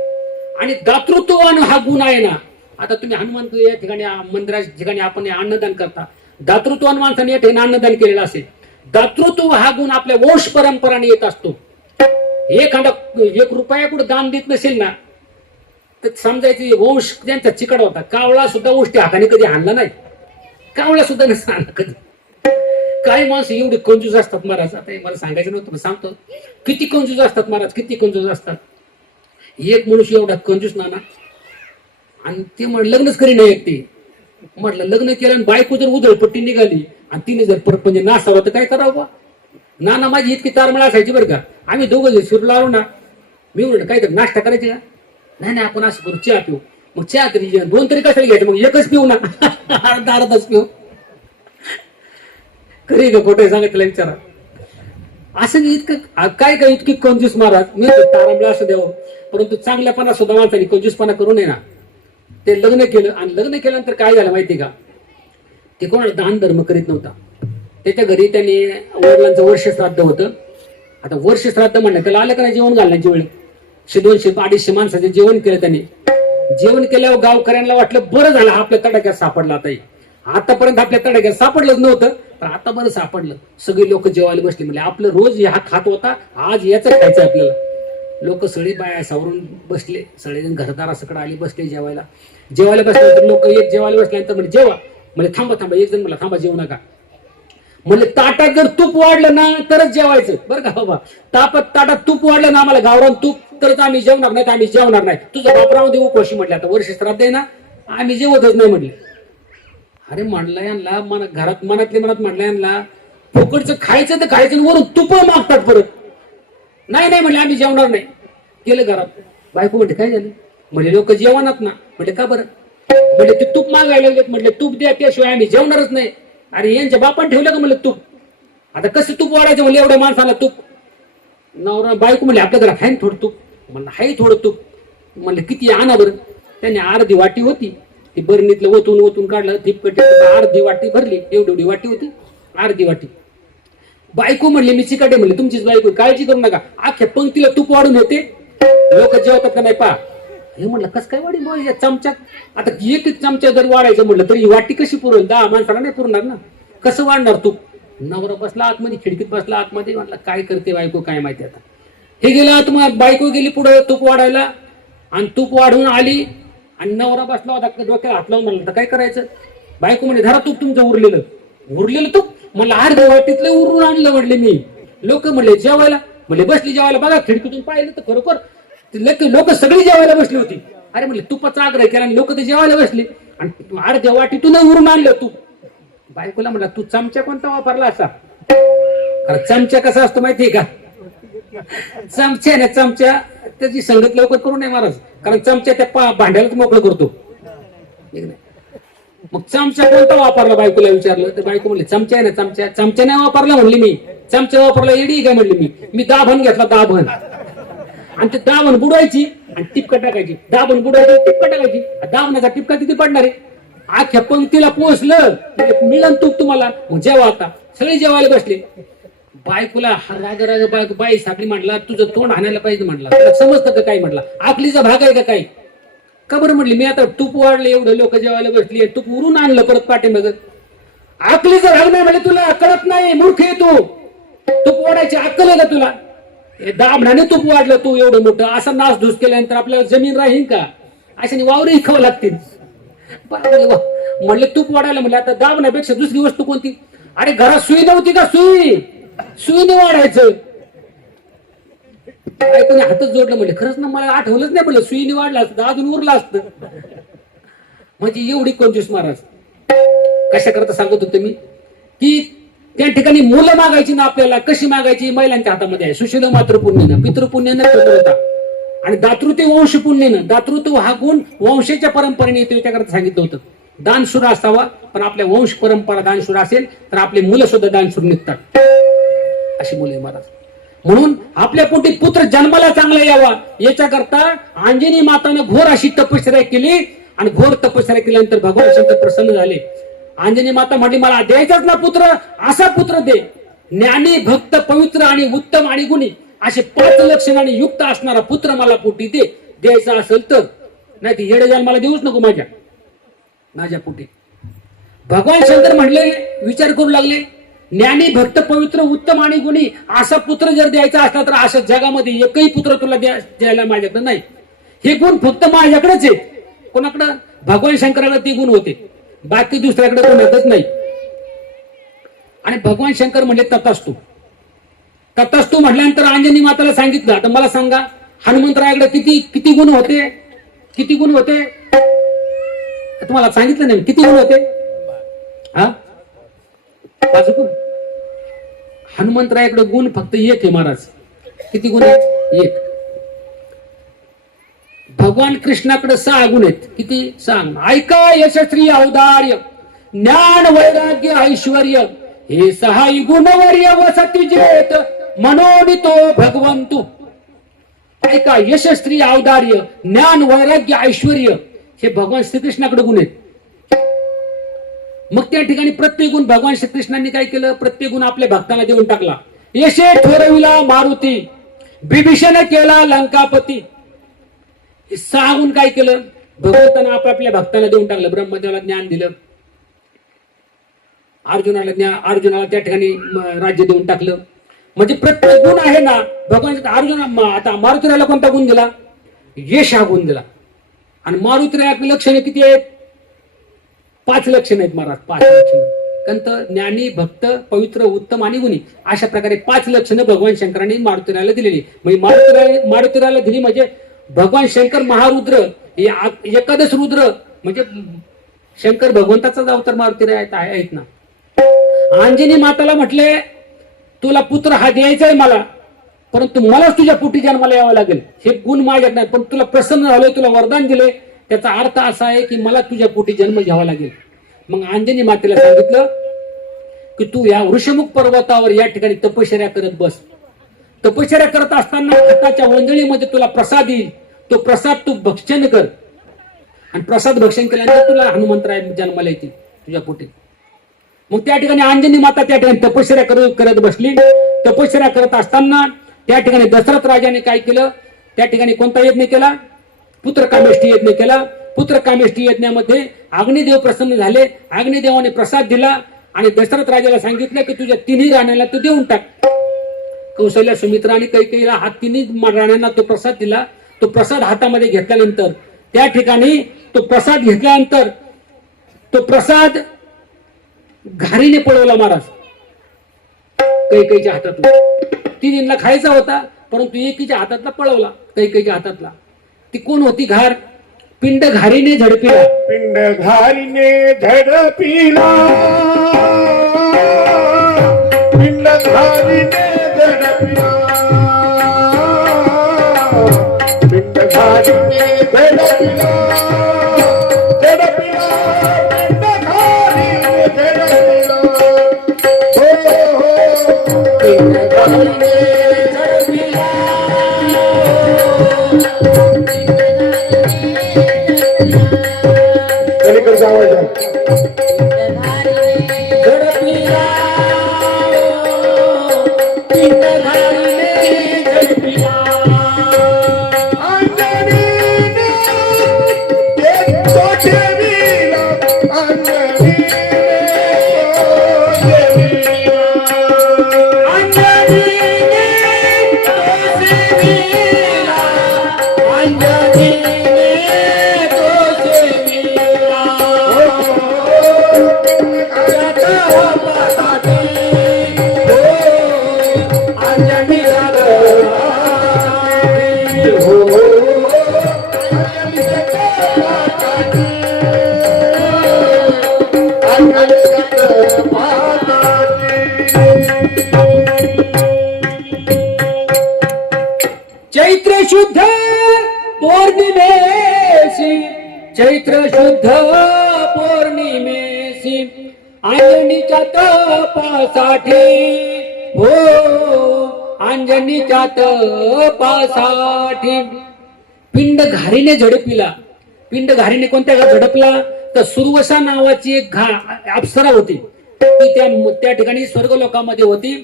आणि दातृत्ववान हा गुण आहे ना. आता तुम्ही हनुमान या ठिकाणी मंदिराच्या ठिकाणी आपण अन्नदान करता, दातृत्ववान माणसाने या ठिकाणी अन्नदान केलेलं असेल. दातृत्व हा गुण आपल्या वंश परंपराने येत असतो. एखादा 1 रुपया कुठे दान देत नसेल ना तर समजायचं वंश त्यांचा चिकट होता. कावळा सुद्धा उष्टी हाताने कधी हाणला नाही, कावळा सुद्धा नसता कधी. काही माणसं एवढे कंजूस असतात महाराज. आता मला सांगायचं नव्हतं पण सांगतो, किती कंजूस असतात महाराज, किती कंजूस असतात. एक मनुष्य एवढा कंजूस नाना, आणि ते लग्नच करी नाही एकटी. म्हटलं लग्न केलं आणि बायको जर उधळपट्टी निघाली आणि तिने जर परत म्हणजे नासावं तर काय करावं. नाना माझी इतकी तारमळा असायची बरं का. आम्ही दोघं जर शिरलो आलो ना, मी म्हणलं काहीतरी नाश्ता करायचे का. नाही नाही आपण असं करू, चहा पिऊ. मग चहा तरी 2 तरी कशाला घ्यायचं, मग एकच पिऊ ना, अर्धाच पिऊ. खरी का खोटं सांगितलं विचारा. असं इतकं काय काय इतकी कंजूस महाराज. मी तारमळा असं द्यावं, परंतु चांगल्यापणा सुद्धा माणसाने कंजूसपणा करू नये ना. ते लग्न केलं आणि लग्न केल्यानंतर काय झालं माहिती का, ते कोणाला दान धर्म करीत नव्हता. त्याच्या घरी त्यांनी वडिलांचं वर्ष श्राद्ध होतं. आता वर्ष श्राद्ध म्हणलं त्याला आलं का नाही जेवण घालण्याची वेळ. 200-250 माणसाचं जेवण केलं त्यांनी. जेवण केल्यावर गावकऱ्यांना वाटलं बरं झालं आपल्या तडाख्यात सापडला. आतापर्यंत आपल्या तडाख्यात सापडलंच नव्हतं, पण आता बरं सापडलं. सगळे लोक जेवायला बसले. म्हणजे आपलं रोज हा खात होता, आज याच खायचं आपल्याला. लोक सगळी बाया सावरून बसले, सगळेजण घरदार असकडे आली, बसले जेवायला बसल्यानंतर लोक एक जेवायला बसल्यानंतर म्हणजे जेवा, म्हणजे थांबा एक जण मला थांबा जेवू नका, म्हणजे ताटात जर तूप वाढलं ना तरच जेवायचं बरं का बाबा. ताटात तूप वाढलं ना, आम्हाला गावरान तूप तरच आम्ही जेवणार नाही, आम्ही जेवणार नाही. तुझं बापराव देऊ कोशी म्हटलं, आता वर्ष श्राद्ध आहे ना, आम्ही जेवतच नाही म्हटले. अरे म्हणलं यांना मनातले मनात म्हटलं यांना फुकटचं खायचं तर खायचं, वरून तुप मागतात परत. नाही म्हणले आम्ही जेवणार नाही. गेलं घरात. बायको म्हणते काय झालं, म्हणजे लोक जेवणात ना, म्हटले का बरं, म्हणजे ते तूप मागायला लागलेत, म्हटले तूप द्या त्याशिवाय आम्ही जेवणारच नाही. अरे यांच्या बापान ठेवलं का म्हणलं तूप, आता कसं तूप वाढायचं म्हणलं एवढ्या माणसाला तूप. नवरा बायको म्हणले आपल्या घरात आहे ना थोडं तूप, म्हणलं आहे थोडं तूप. म्हणलं किती आणा बरं. त्याने अर्धी वाटी होती, ती बरणीतलं ओतून काढलं, ती अर्धी वाटी भरली, एवढी वाटी होती, अर्धी वाटी. बायको म्हणले मी चिकाटे, म्हणले तुमचीच बायको, काळजी करू नका, अख्ख्या पंक्तीला तूप वाढून होते, लोक जेवतात का नाही पहा. हे म्हणलं कसं काय वाढी चमच्यात, आता एक चमचा जर वाढायचं म्हटलं तर ही वाटी कशी पुरेल, 10 माणसाला नाही पुरणार ना, कसं वाढणार तूप. नवरा बसला आतमध्ये, खिडकीत बसला आतमध्ये, म्हटलं काय करते बायको काय माहिती. आता हे गेलं आतमध्ये, बायको गेली पुढे तूप वाढायला, आणि तूप वाढून आली, आणि नवरा बसला होता डोक्याला हात लावून. म्हणलं तर काय करायचं. बायको म्हणे धरा तूप तुमचं उरलेलं तूप. म्हणलं अर्ध्या वाटीतलं उरून आणलं म्हणले मी. लोक म्हणले जेवायला, म्हणले बसली जेवायला, बघा खिडकीतून पाहिलं तर खरोखर लोक सगळी जेवायला बसली होती. अरे म्हणले तुपाचा आग्रह केला आणि लोक ते जेवायला बसले, आणि अर्ध्या वाटीतून उरून आणलं तूप. बायकोला म्हणला तू चमचा कोणता वापरला असा, कारण चमचा कसा असतो माहितीये का, चमचा त्याची संगत लवकर करू नये महाराज, कारण चमचा त्या भांड्यालाच मोकळं करतो. मग चमचा कोणता वापरला बायकोला विचारलं तर बायको म्हणली चमचा आहे ना, चमचा नाही वापरला म्हणली मी, चमचा वापरला येडी काय म्हणली मी दाभण घेतला, दाभण, आणि ते दाभण बुडवायची आणि टिपका टाकायची, दाभण बुडवायची टिपका टाकायची. दाभणाचा टिपका किती पडणार आहे, अख्ख्या पंक्तीला पोहोचलं मिळन तूप तुम्हाला. मग जेवा, आता सगळे जेवायला बसले. बायकोला राग बायको बाई सापडी म्हटला तुझं तोंड हाणायला पाहिजे म्हटला, तुला समजतं का काय म्हटला, आकलीचा भाग आहे का काय. का बरं म्हटली मी आता तूप वाढले, एवढं लोक जेवायला बसली, तूप उरून आणलं परत पाठीमाग, आकलीचा भाग नाही म्हणजे तुला कळत नाही, मूर्ख आहे तू, तूप वाढायची अक्कल आहे का तुला. दाबणाने तूप वाढलं तू एवढं मोठं, असा नाश धूस केल्यानंतर आपल्याला जमीन राहील का, अशाने वावरही खावं लागतील. म्हणले तूप वाढायला, म्हणले आता दाबण्यापेक्षा दुसरी वस्तू कोणती. अरे घरात सुई नव्हती का, सुईने वाढायचं. कोणी हातच जोडलं, म्हणजे खरंच ना मला आठवलंच नाही, म्हणलं सुईने वाढलं असतं अजून उरलं असतं. म्हणजे एवढी कंजूस महाराज. कशा करता सांगत होते मी की त्या ठिकाणी मुलं मागायची ना आपल्याला, कशी मागायची, महिलांच्या हातामध्ये आहे. सुशील मातृपुण्यानं, पितृपुण्यानं होता, आणि दातृत्व वंश पुण्यानं, दातृत्व हा गुण वंशाच्या परंपरेने येतो त्याकरता सांगितलं होतं. दानशूर असावा, पण आपल्या वंश परंपरा दानशूर असेल तर आपले मुलं सुद्धा दानशूर निघतात, अशी मुले महाराज. म्हणून आपल्या पोटी पुत्र जन्माला चांगला यावा याच्याकरता अंजनी मातानं घोर अशी तपश्चर्या केली, आणि घोर तपश्चर्या केल्यानंतर भगवान शंकर प्रसन्न झाले. अंजनी माता म्हटली मला द्यायचाच ना पुत्र, असा पुत्र दे, ज्ञानी भक्त पवित्र आणि उत्तम आणि गुणी असे 5 लक्षणाने युक्त असणारा पुत्र मला पोटी दे, द्यायचा असेल तर, नाही ती येडे जन्माला देऊच नको माझ्या पोटी. भगवान शंकर म्हणले, विचार करू लागले, ज्ञानी भक्त पवित्र उत्तम आणि गुणी असा पुत्र जर द्यायचा असला तर अशा जगामध्ये एकही पुत्र तुला द्यायला माझ्याकडे नाही. हे गुण फक्त माझ्याकडेच आहेत. कोणाकडे, भगवान शंकराला ते गुण होते, बाकी दुसऱ्याकडे कोणाकच नाही. आणि भगवान शंकर म्हणले तथास्तु. तथास्तु म्हटल्यानंतर अंजनी माताला सांगितलं, आता मला सांगा हनुमंतरायाकडे किती गुण होते, किती गुण होते तुम्हाला सांगितलं नाही, किती गुण होते. हा हनुमंतरायाकडे गुण फक्त 1 आहे महाराज. किती गुण आहे, 1. भगवान कृष्णाकडे 6 गुण आहेत. किती, 6. ऐका यशस्वी औदार्य ज्ञान वैराग्य ऐश्वर्य हे 6 गुणवर्य वसती जेत मनोनितो भगवंतु. ऐका यशस्वी औदार्य ज्ञान वैराग्य ऐश्वर्य हे भगवान श्रीकृष्णाकडे गुण आहेत. मग त्या ठिकाणी प्रत्येक गुण भगवान श्रीकृष्णांनी काय केलं, प्रत्येक गुण आपल्या भक्तांना देऊन टाकला. यशे ठरविला मारुती बिभीषण केला लंकापती. हे 6 गुण काय केलं भगवंतानं आपापल्या भक्तांना देऊन टाकलं. ब्रह्मदेवाला ज्ञान दिलं, अर्जुनाला त्या ठिकाणी राज्य देऊन टाकलं, म्हणजे प्रत्येक गुण आहे ना भगवान. अर्जुन आता मारुतीला कोणता गुण दिला? यश हा गुण दिला. आणि मारुतीला लक्षणे किती आहेत? 5 लक्षणं आहेत महाराज, 5 लक्षणं. कंत, ज्ञानी, भक्त, पवित्र, उत्तम आणि गुणी, अशा प्रकारे 5 लक्षणं भगवान शंकरांनी मारुतीला दिलेली. म्हणजे मारुतीला दिली म्हणजे भगवान शंकर महारुद्र, एकादश रुद्र म्हणजे शंकर भगवंताचाच अवतार मारुतीला आहेत ना. अंजनी माताला म्हटले तुला पुत्र हा द्यायचा आहे मला, परंतु मलाच तुझ्या पोटी जन्माला यावं लागेल. हे गुण माझ्यात नाही, पण तुला प्रसन्न झालोय, तुला वरदान दिले, त्याचा अर्थ असा आहे की मला तुझ्या पोटी जन्म घ्यावा लागेल. मग अंजनी मातेला सांगितलं की तू या ऋषमुख पर्वतावर या ठिकाणी तपश्चर्या करत बस. तपश्चर्या करत असताना हाताच्या वंजळीमध्ये तुला प्रसाद येईल, तो प्रसाद तू भक्षण कर. आणि प्रसाद भक्षण केल्यानंतर तुला हनुमंतराय जन्माला येतील तुझ्या पोटी. मग त्या ठिकाणी अंजनी माता त्या ठिकाणी तपश्चर्या करत बसली. तपश्चर्या करत असताना त्या ठिकाणी दशरथ राजाने काय केलं? त्या ठिकाणी कोणता यज्ञ केला? पुत्रकामेष्टी यज्ञ केला. पुत्रकामेष्टी यज्ञामध्ये अग्निदेव प्रसन्न झाले. अग्निदेवाने प्रसाद दिला आणि दशरथ राजाला सांगितलं की तुझ्या 3 राण्यांना तू देऊन टाक. कौशल्या, सुमित्रा आणि कैकेयीला हा 3 राण्यांना तो प्रसाद दिला. तो प्रसाद हातामध्ये घेतल्यानंतर त्या ठिकाणी तो प्रसाद घेतल्यानंतर तो प्रसाद घारीने पळवला महाराज कैकेयीच्या हातातला. 3 खायचा होता, परंतु एकीच्या हातातला पळवला, कैकेयीच्या हातातला. ती कोण होती? घार. पिंड घारीने झडपिला. पिंड घारीने झडपिला. पिंड घारीने झडपिला. पिंड घारीने झडपिला. झडपिला. पिंड घारीने झडपिला. हो पिंड घारीने झडपिला. पलीकडचा आवाज आहे. चैत्र शुद्ध पौर्णिमेसी, चैत्र शुद्ध पौर्णिमेसी अंजनीच्या तपासाठी, हो अंजनीच्या तपासाठी पिंड घारीने झडपिला. पिंड घारीने कोणत्या झडपला? तर सुरवसा नावाची एक अप्सरा होती. ती त्या ठिकाणी स्वर्गलोकामध्ये होती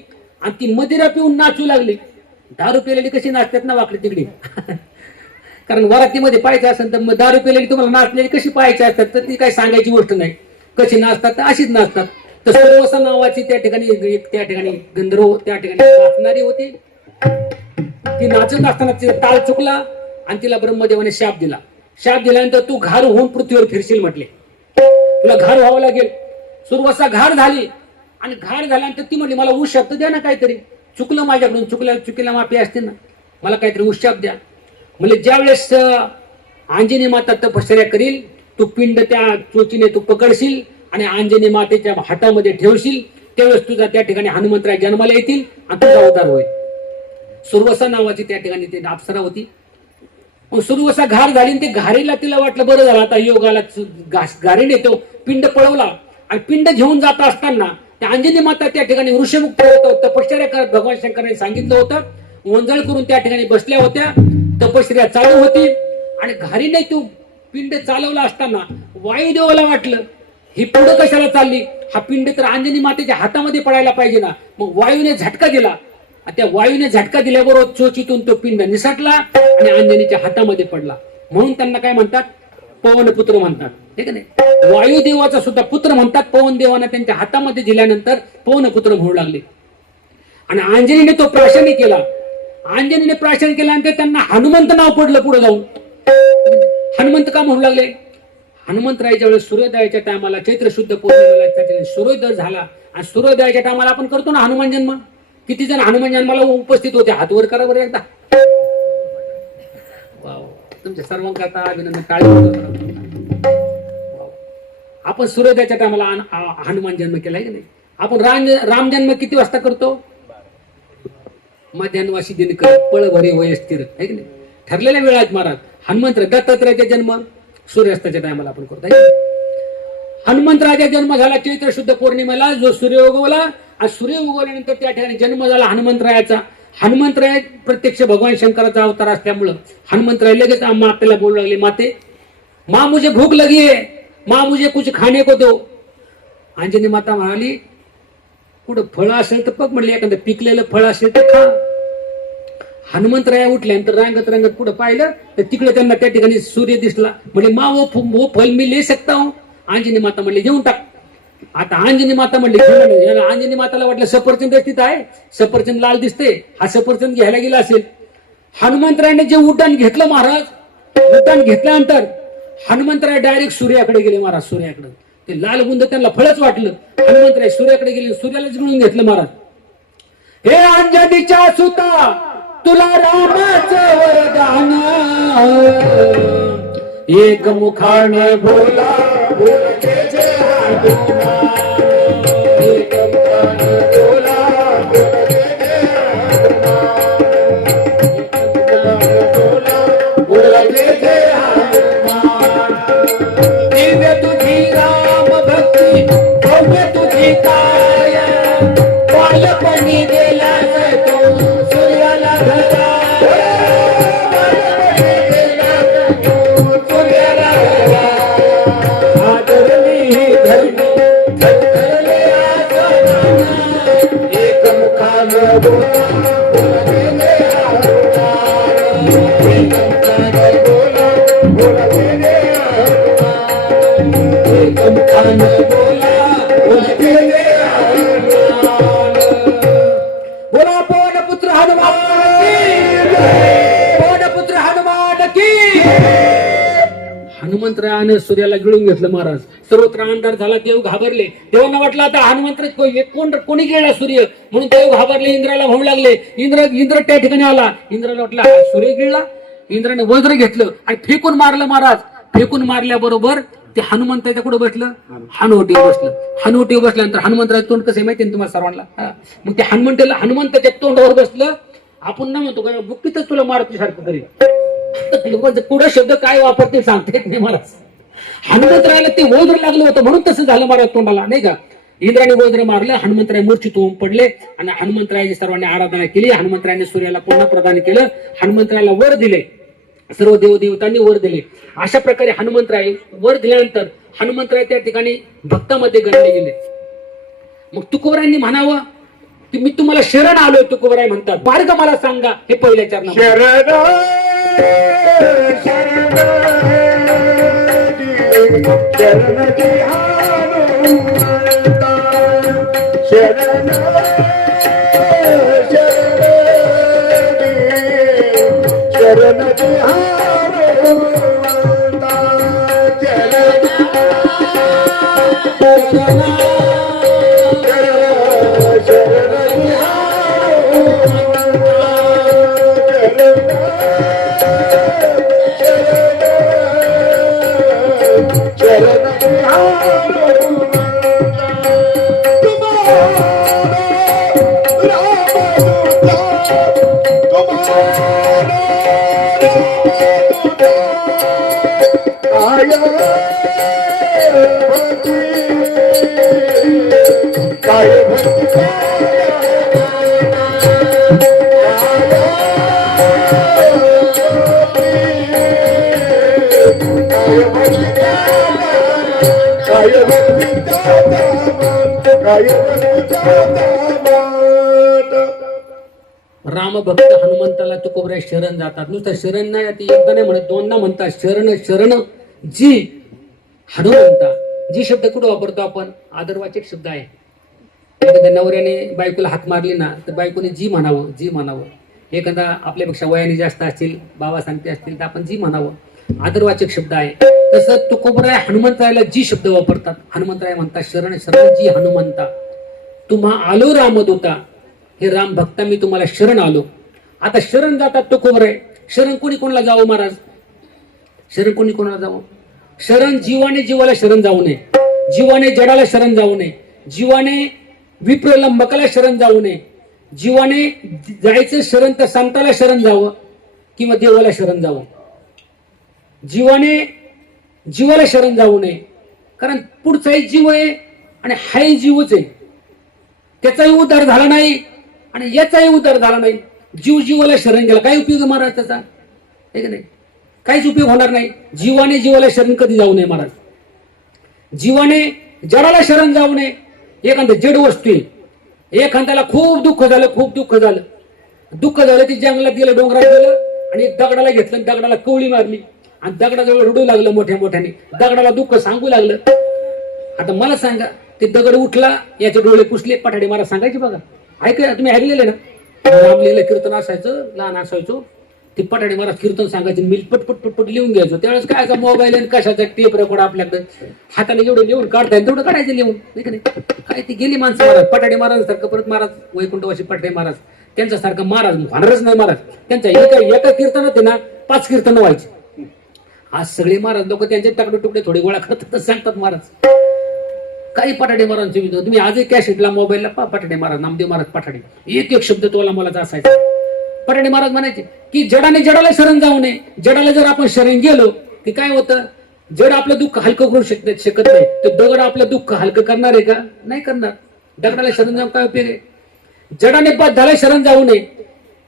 आणि ती मदिरा पिऊन नाचू लागली. दारू पिलेली कशी नाचतात ना वाकडी तिकडी. कारण वरातीमध्ये पाहायचं असेल तर मग दारू पिलेली तुम्हाला नाचलेली कशी पाहायची असतात तर ती काही सांगायची गोष्ट नाही. कशी नाचतात तर अशीच नाचतात. तर सुरवसा नावाची त्या ठिकाणी गंधर्व त्या ठिकाणी नाचणारी होती. ती नाचत असताना तिचा ताल चुकला आणि तिला ब्रह्मदेवाने शाप दिला. शाप दिल्यानंतर तू घार होऊन पृथ्वीवर फिरशील म्हटले. तुला घार व्हावं लागेल. सुरवसा घार झाली आणि घार झाल्यानंतर ती म्हटली मला उशाप द्या ना काहीतरी. चुकलं माझ्याकडून, चुकीला माफी असते ना, मला काहीतरी उशाप द्या. म्हणजे ज्या वेळेस अंजनी माता तपश्चर्या करील तू पिंड त्या चोचीने तू पकडशील आणि अंजनी मातेच्या हातामध्ये ठेवशील त्यावेळेस तुझा त्या ठिकाणी हनुमंतराय जन्माला येतील आणि तुझा अवतार होईल. सुरवसा नावाची त्या ठिकाणी ती अप्सरा होती. मग सुरवसा घार झाली आणि ते घारीला तिला वाटलं बरं झालं आता योगाला घारीने तो पिंड पळवला आणि पिंड घेऊन जात असताना त्या अंजनी माता त्या ठिकाणी ऋषमुख पळवत तपश्चर्या करत भगवान शंकरांनी सांगितलं होतं. वंजळ करून त्या ठिकाणी बसल्या होत्या. तपश्चर्या चालू होती आणि घारीने तो पिंड चालवला असताना वायुदेवाला वाटलं ही पुढं कशाला चालली, हा पिंड तर अंजनी मातेच्या हातामध्ये पडायला पाहिजे ना. मग वायूने झटका दिला. त्या वायूने झटका दिल्याबरोबर चोचीतून तो पिंड निसटला आणि अंजनीच्या हातामध्ये पडला. म्हणून त्यांना काय म्हणतात? पवनपुत्र म्हणतात. ठीक आहे नाही. वायुदेवाचा सुद्धा पुत्र म्हणतात. पवन देवाना त्यांच्या हातामध्ये दिल्यानंतर पवनपुत्र म्हणू लागले. आणि अंजनीने तो प्राशनी केला. अंजनीने प्राशन केल्यानंतर त्यांना हनुमंत नाव पडलं पुढे जाऊन. हनुमंत का म्हणू लागले? हनुमंतरायाच्या वेळेस सूर्योदयाच्या टायमाला चैत्र शुद्ध पौर्णिमेला त्याच्या सूर्योदय झाला आणि सूर्योदयाच्या टायमाला आपण करतो ना हनुमान जन्म. किती जण हनुमान जन्माला उपस्थित होते? हात वर करा बरं एकदा. वाव, तुमच्या सर्वांकरता अभिनंदन. टाळी वाजवा. आपण सूर्योदयाच्या टायमाला हनुमान जन्म केला आहे की नाही? आपण राम जन्म किती वाजता करतो? मध्यान्वाशी दिनकर पळ भरे वय स्थिर आहे की नाही? ठरलेल्या वेळात महाराज. हनुमंत दत्तात्रयाचा जन्म सूर्यास्ताच्या टायमाला आपण करतो. हनुमंतराजा जन्म झाला चैत्र शुद्ध पौर्णिमेला. जो सूर्य उगवला आणि सूर्य उगवल्यानंतर त्या ठिकाणी जन्म झाला हनुमंतरायाचा. हनुमंतराय प्रत्यक्ष भगवान शंकराचा अवतार असल्यामुळं हनुमंतराय लगेच मातेला बोलू लागले, माते माँ मुझे भूक लगी है, माँ मुझे कुछ खाने को दो. अंजनी माता म्हणाली, कुठं फळ असेल तर बघ म्हणले, एखादं पिकलेलं फळ असेल तर खा. हनुमंतराया उठल्यानंतर रांगत रांगत पुढे पाहिलं तर तिकडे त्यांना त्या ठिकाणी सूर्य दिसला. म्हणजे मा वो फल मी ले सकता हूं. अंजनी माता म्हणले घेऊन टाक. आता अंजनी माता म्हणली अंजनी माताला वाटलं सफरचंद तिथं आहे, सफरचंद लाल दिसते, हा सफरचंद घ्यायला गेला असेल. हनुमंतरायाने जे उड्डाण घेतलं महाराज, उड्डाण घेतल्यानंतर हनुमंतराय डायरेक्ट सूर्याकडे गेले महाराज. सूर्याकडे ते लाल बुंद त्यांना फळच वाटलं. हनुमंतराय सूर्याकडे गेले, सूर्यालाच गिळून घेतलं महाराज. हे अंजनीच्या सुता तुला रामाचं वरदान, एक मुखाने बोला बोलते जे हनुमान, एक मुखाने बोला बोलते जे हनुमान, एक मुखाने बोला बोलते जे हनुमान. दिव्य तुझी राम भक्ती भव्य तुझी काय, बालपणी गेला तो सूर्याला घरा, सूर्याला घरा. आदरली धरणी धरले आसमान, एक मुखाने बोला बोलते हनुमान, एक मुखाने बोला बोलते हनुमान, एक मुखाने बोला बोलते हनुमान. बोला पवनपुत्र हनुमान की जय, पवनपुत्र हनुमान की. हनुमंतरायाने सूर्याला गिळून घेतलं महाराज. सर्वत्र अंधार झाला. देव घाबरले. देवांना वाटलं आता हनुमंत कोणी गिळला सूर्य, म्हणून देव घाबरले. इंद्राला म्हणू लागले. इंद्र त्या ठिकाणी आला. इंद्राला वाटलं हा सूर्य गिळला. इंद्राने वज्र घेतलं आणि फेकून मारलं महाराज. फेकून मारल्याबरोबर ते हनुमंताच्या कुठं बसलं? हनुवटीवर बसलं. हनुवटीवर बसल्यानंतर हनुमंतराचं तोंड कसं माहिती ना तुम्हाला सर्वांना. मग ते हनुमंताच्या तोंडावर बसलं. आपण ना म्हणतो का बुक्कीतच तुला मारती सारखं तरी पुढे शब्द काय वापरते सांगते नाही महाराज. हनुमंतरायला ते वज्र लागलं होतं म्हणून तसं झालं महाराज तोंडाला, नाही का. इंद्राने वज्र मारलं. हनुमंतराय मूर्छित होऊन पडले आणि हनुमंतरायाची सर्वांनी आराधना केली. हनुमंतरायाने सूर्याला पुन्हा प्रदान केलं. हनुमंतरायाला वर दिले. सर्व देवदेवतांनी वर दिले. अशा प्रकारे हनुमंतराय वर दिल्यानंतर हनुमंतराय त्या ठिकाणी भक्तामध्ये गणले गेले. मग तुकोबरायांनी म्हणावं की मी तुम्हाला शरण आलोय. तुकोबराय म्हणतात मार्ग मला सांगा. हे पहिल्या चरणात शरण रामभक्त हनुमंताला तुकोबराय शरण जातात. नुसतं शरण नाही, एकदा नाही म्हणत, दोनदा म्हणतात. शरण शरण जी हनुमंता. जी शब्द कुठं वापरतो आपण? आदरवाचक शब्द आहे. एखाद्या नवऱ्याने बायकोला हात मारली ना तर बायकोने जी म्हणावं, जी म्हणावं. एखादा आपल्यापेक्षा वयाने जास्त असतील, बाबा सांगते असतील तर आपण जी म्हणावं, आदरवाचक शब्द आहे. तसं तुकोबराय हनुमंतरायाला जी शब्द वापरतात. हनुमंतराय म्हणतात, शरण शरण जी हनुमंता, तुम्हा आलो रामदूता, हे राम भक्ता मी तुम्हाला शरण आलो. आता शरण जातात तुकोबराय. शरण कोणी कोणाला जावं महाराज? शरण कोणी कोणाला जावं? शरण जीवाने जीवाला शरण जाऊ नये, जीवाने जडाला शरण जाऊ नये, जीवाने विप्रलंबकाला शरण जाऊ नये, जीवाने जायचं शरण तर संताला शरण जावं किंवा देवाला शरण जावं. जीवाने जीवाला शरण जाऊ नये, कारण पुढचाही जीव आहे आणि हाही जीवच आहे. त्याचाही उद्धार झाला नाही आणि याचाही उद्धार झाला नाही. जीव जीवाला शरण गेला, काय उपयोग आहे महाराज त्याचा? आहे की नाही? काहीच उपयोग होणार नाही. जीवाने जीवाला शरण कधी जाऊ नये महाराज. जीवाने जडाला शरण जाऊ नये. एखादं जड वस्तू आहे, एखाद्याला खूप दुःख झालं, खूप दुःख झालं, दुःख झालं, ती जंगलात गेलं, डोंगरात गेलं आणि एक दगडाला घेतलं, दगडाला कवळी मारली आणि दगडाजवळ रडू लागलं मोठ्या मोठ्याने, दगडाला दुःख सांगू लागलं. आता मला सांगा, ते दगड उठला, याचे डोळे पुसले, पठाडे मला सांगायचे बघा. ऐका, तुम्ही ऐकलेले ना, रामलीला कीर्तन असायचं, लहान असायचो, ते पठाडे मला कीर्तन सांगायचे, मी पटपट पटपट लिहून घ्यायचो. त्यावेळेस काय मोबाईल आणि कशाचा टेप रेकॉर्ड आपल्याकडे, हाताने एवढं लिहून काढताय तेवढं काढायचं लिहून, नाही. काय ती गेली माणसं महाराज. पठाडे महाराज सारखं परत महाराज, वैकुंठवासी पठाडे महाराज, त्यांच्यासारखं महाराज होणारच नाही महाराज. त्यांच्या एका कीर्तनात आहे ना 5 कीर्तन व्हायचे. आज सगळे महाराज लोक त्यांचे टाकडे तुकडे थोडे गोळा करतात सांगतात महाराज. काही पठाडे महाराजांचे विचार तुम्ही आजही कॅसेटला मोबाईलला पहा, पठाडे महाराज, नामदेव महाराज पठाडे, एक एक शब्द तोला मला असायचा. पठाडे महाराज म्हणायचे की जडाने जडाला शरण जाऊ नये. जडाला जर आपण शरण गेलो की काय होतं? जड आपलं दुःख हलकं करू शकत नाही, तर दगड आपलं दुःख हलकं करणार आहे का? नाही करणार. दगडाला शरण जाऊन काय उपयोग आहे? जडाने बद्धाला शरण जाऊ नये.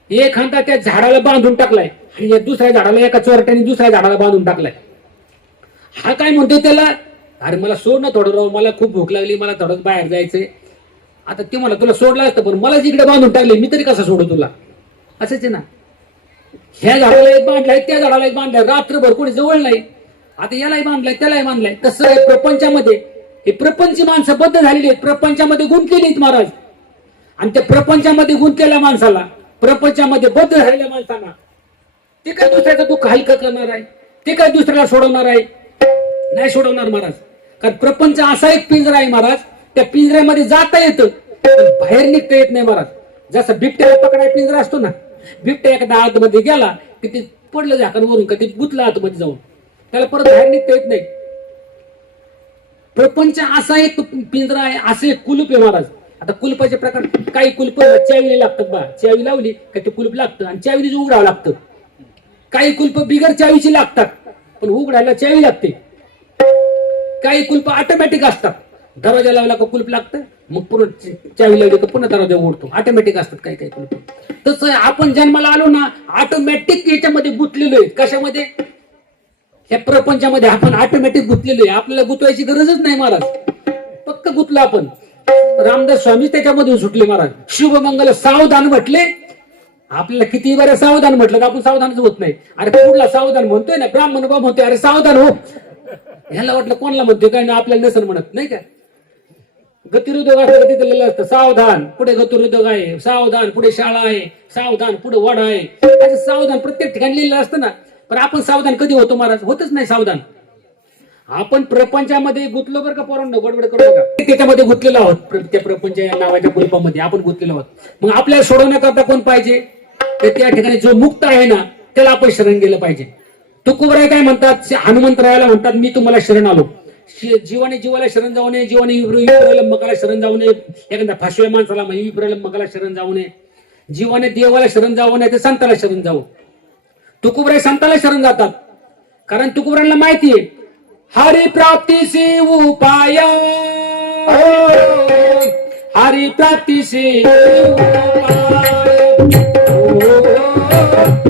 एखादा त्या झाडाला बांधून टाकलाय आणि दुसऱ्या झाडाला, एका चोरट्याने दुसऱ्या झाडाला बांधून टाकलाय. हा काय म्हणतोय त्याला, अरे मला सोड ना थोडं राव, मला खूप भूक लागली, मला थोडंच बाहेर जायचंय. आता ते मला तुला सोडलं असतं, पण मला जिकडे बांधून टाकले, मी तरी कसं सोडू तुला? असंच आहे ना. ह्या झाडाला एक बांधलाय, त्या झाडाला एक बांधलाय, रात्रभर कोणी जवळ नाही. आता यालाही बांधलाय, त्यालाही बांधलाय. तसं आहे प्रपंचामध्ये. हे प्रपंची माणसं बद्ध झालेली आहेत, प्रपंचामध्ये गुंतलेली आहेत महाराज. आणि त्या प्रपंचामध्ये गुंतलेल्या माणसाला, प्रपंचामध्ये बद्ध झालेल्या माणसांना, ते काय दुसऱ्याचं दुःख हलकं करणार आहे? ते काय दुसऱ्याला सोडवणार आहे? नाही सोडवणार महाराज. कारण प्रपंच असा एक पिंजरा आहे महाराज, त्या पिंजऱ्यामध्ये जाता येतं पण बाहेर निघता येत नाही महाराज. जसं बिबट्याला पकडाय पिंजरा असतो ना, बिबट्या एखाद्या आतमध्ये गेला की ते पडलं झाकणवरून का ते गुतलं आतमध्ये जाऊन, त्याला परत बाहेर निघता येत नाही. प्रपंच असा एक पिंजरा आहे, असं एक कुलूप आहे महाराज. आता कुलपाचे प्रकार, काही कुलप चावी लागतात बा, चावी लावली का ते कुलूप लागतं आणि चावीने उघडावं लागतं. काही कुलप बिगर चावीची लागतात पण उघडायला चावी लागते. काही कुलप ऑटोमॅटिक असतात, दरवाजा लावला का कुलप लागतं, मग पुन्हा चावी लावली का पुन्हा दरवाजा उघडतो. ऑटोमॅटिक असतात काही काही कुलप. तसं आपण जन्माला आलो ना, ऑटोमॅटिक याच्यामध्ये गुंतलेलो आहे. कशामध्ये? ह्या प्रपंचामध्ये आपण ऑटोमॅटिक गुंतलेलो आहे. आपल्याला गुंतवायची गरजच नाही महाराज, फक्त गुंतलो आपण. रामदास स्वामी त्याच्यामधून सुटले महाराज. शुभमंगल सावधान म्हटले, आपल्याला किती बरं सावधान म्हटलं तर आपण सावधानच होत नाही. अरे पुढला सावधान म्हणतोय ना, ब्राह्मण बा म्हणतोय अरे सावधान हो, ह्याला वाटलं कोणाला म्हणतोय काय ना, आपल्याला नसन म्हणत नाही का. गतिरोधक असं तिथं असतं सावधान, पुढे गतिरोधक आहे, सावधान पुढे शाळा आहे, सावधान पुढे वड आहे, असं सावधान प्रत्येक ठिकाणी लिहिलेलं असतं ना. पण आपण सावधान कधी होतो महाराज? होतच नाही सावधान. आपण प्रपंचामध्ये गुंतलो बरं का पोरांनो, गडबड करू नका. त्याच्यामध्ये गुंतलेलो आहोत, त्या प्रपंच या नावाच्या कुलपामध्ये आपण गुंतलेलो आहोत. मग आपल्याला सोडवण्याकरता कोण पाहिजे? तर त्या ठिकाणी जो मुक्त आहे ना, त्याला आपण शरण गेलं पाहिजे. तुकोबराय काय म्हणतात? हनुमंतरायाला म्हणतात मी तुम्हाला शरण आलो. जीवाने जीवाला शरण जाऊ नये, जीवाने विप्रलंबकाला शरण जाऊ नये, एखाद्या फाशव्या माणसाला म्हणजे विप्रलंबकाला शरण जाऊ नये, जीवाने देवाला शरण जाऊ नये, ते संताला शरण जाऊ. तुकोबराय संताला शरण जातात, कारण तुकोबरायला माहितीये हरि प्राप्तीसी उपाय, हरि प्राप्तीसी उपाय,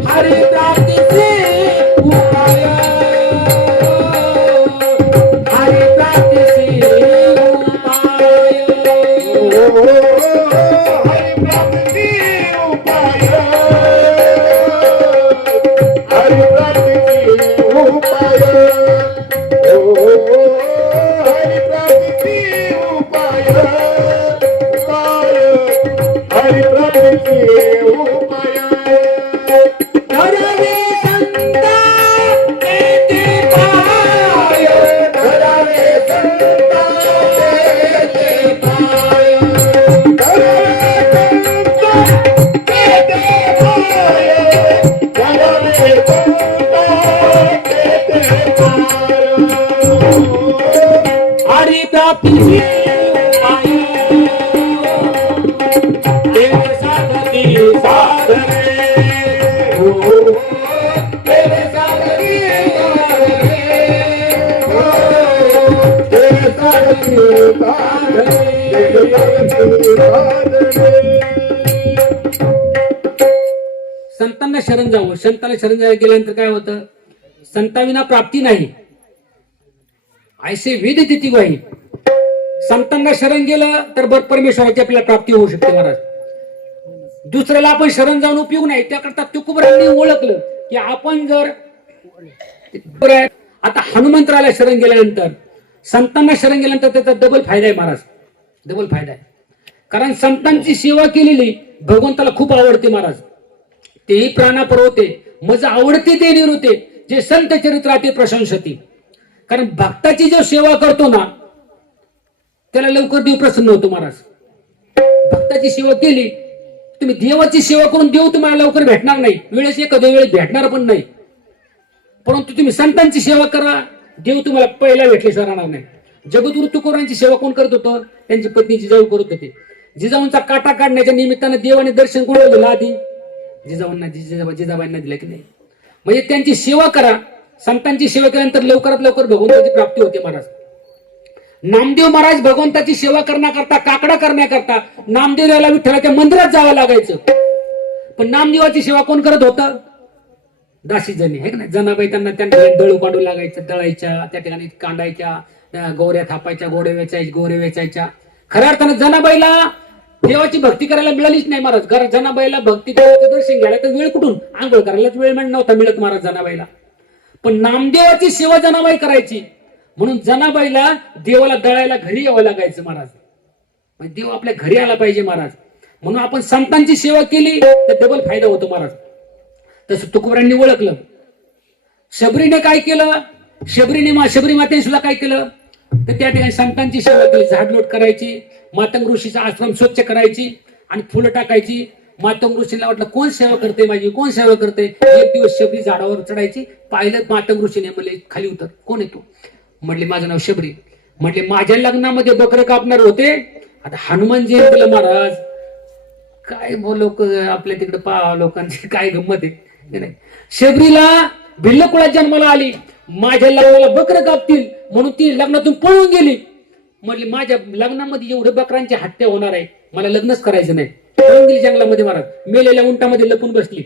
हरि प्राप्तीसी उपाय, हरि प्राप्तीसी उपाय, हरि प्राप्ती उपाय, हरि प्राप्ती उपाय, हरि प्राप्ती उपाय, संतांना शरण जावं. संतांना शरण जायला गेल्यानंतर काय होतं? संताविना प्राप्ती नाही, ऐसे वेद तिथी ग्वाही. संतांना शरण गेलं तर बर परमेश्वराची आपल्याला प्राप्ती होऊ शकते महाराज. दुसऱ्याला आपण शरण जाऊन उपयोग नाही. त्याकरता तुकोबरांनी ओळखलं की आपण जर आता हनुमंतराला शरण गेल्यानंतर, संतांना शरण गेल्यानंतर त्याचा डबल फायदा आहे महाराज, डबल फायदा आहे. कारण संतांची सेवा केलेली भगवंताला खूप आवडते महाराज. तेही प्राणापर होते, मज आवडते ते निवृत्ते, जे संत चरित्राते प्रशंसती. कारण भक्ताची जो सेवा करतो ना त्याला लवकर देव प्रसन्न होतो महाराज. भक्ताची सेवा केली, तुम्ही देवाची सेवा करून देव तुम्हाला लवकर भेटणार नाही, वेळेस एखाद्या वेळेस भेटणार पण नाही. परंतु तुम्ही संतांची सेवा करा, देव तुम्हाला पहिला भेटल्याशिवाय राहणार नाही. जगद्गुरु तुकोबांची सेवा कोण करत होतं? त्यांची पत्नी जिजाऊ करत होते. जिजाऊंचा काटा काढण्याच्या निमित्तानं देवाने दर्शन कोण दिलं? आधी जिजाऊंना, जिजाबाईंना दिलं की नाही? म्हणजे त्यांची सेवा करा. संतांची सेवा केल्यानंतर लवकरात लवकर भगवंताची प्राप्ती होते महाराज. नामदेव महाराज भगवंताची सेवा करण्याकरता, काकडा करण्याकरता नामदेवाला विठ्ठलाच्या मंदिरात जावं लागायचं. पण नामदेवाची सेवा कोण करत होतं? दासी जणी आहे ना, जनाबाई. त्यांना दळू काढू लागायचं, दळायच्या, त्या ठिकाणी कांडायच्या, गौऱ्या थापायच्या, गोरे वेचायच्या. खऱ्या अर्थानं जनाबाईला देवाची भक्ती करायला मिळालीच नाही महाराज. जनाबाईला भक्ती करायचं दर्शन घ्यायला तर वेळ कुठून? आंघोळ करायलाच वेळ नव्हता मिळत महाराज जनाबाईला. पण नामदेवाची सेवा जनाबाई करायची, म्हणून जनाबाईला देवाला दळायला घरी यावं लागायचं महाराज. म्हणजे देव आपल्या घरी आला पाहिजे महाराज. म्हणून आपण संतांची सेवा केली तर डबल फायदा होतो महाराज. तसं तुकोबांनी ओळखलं. शबरीने काय केलं? शबरी मातेने सुद्धा काय केलं? तर त्या ठिकाणी संतांची सेवा केली. झाडलोट करायची, मातंग ऋषीचा आश्रम स्वच्छ करायची आणि फुलं टाकायची. मातंग ऋषीला वाटलं कोण सेवा करते माझी, कोण सेवा करते. एक दिवस शबरी झाडावर चढायची, पाहिलं मातंग ऋषीने म्हणले खाली उतर, कोण येतो? म्हटले माझं नाव शबरी. म्हटले माझ्या लग्नामध्ये बकरं कापणार होते, आता हनुमान जयंतीला महाराज काय लोक आपल्या तिकडे लोकांची काय गंमत आहे नाही. शबरीला भिल्ल कुळात जन्माला आली, माझ्या लग्नाला बकरं कापतील म्हणून ती लग्नातून पळून गेली. म्हटली माझ्या लग्नामध्ये एवढे बकरांची हत्या होणार आहे, मला लग्नच करायचं नाही. पळून गेली जंगलामध्ये महाराज. मेलेल्या उंटामध्ये लपून बसली.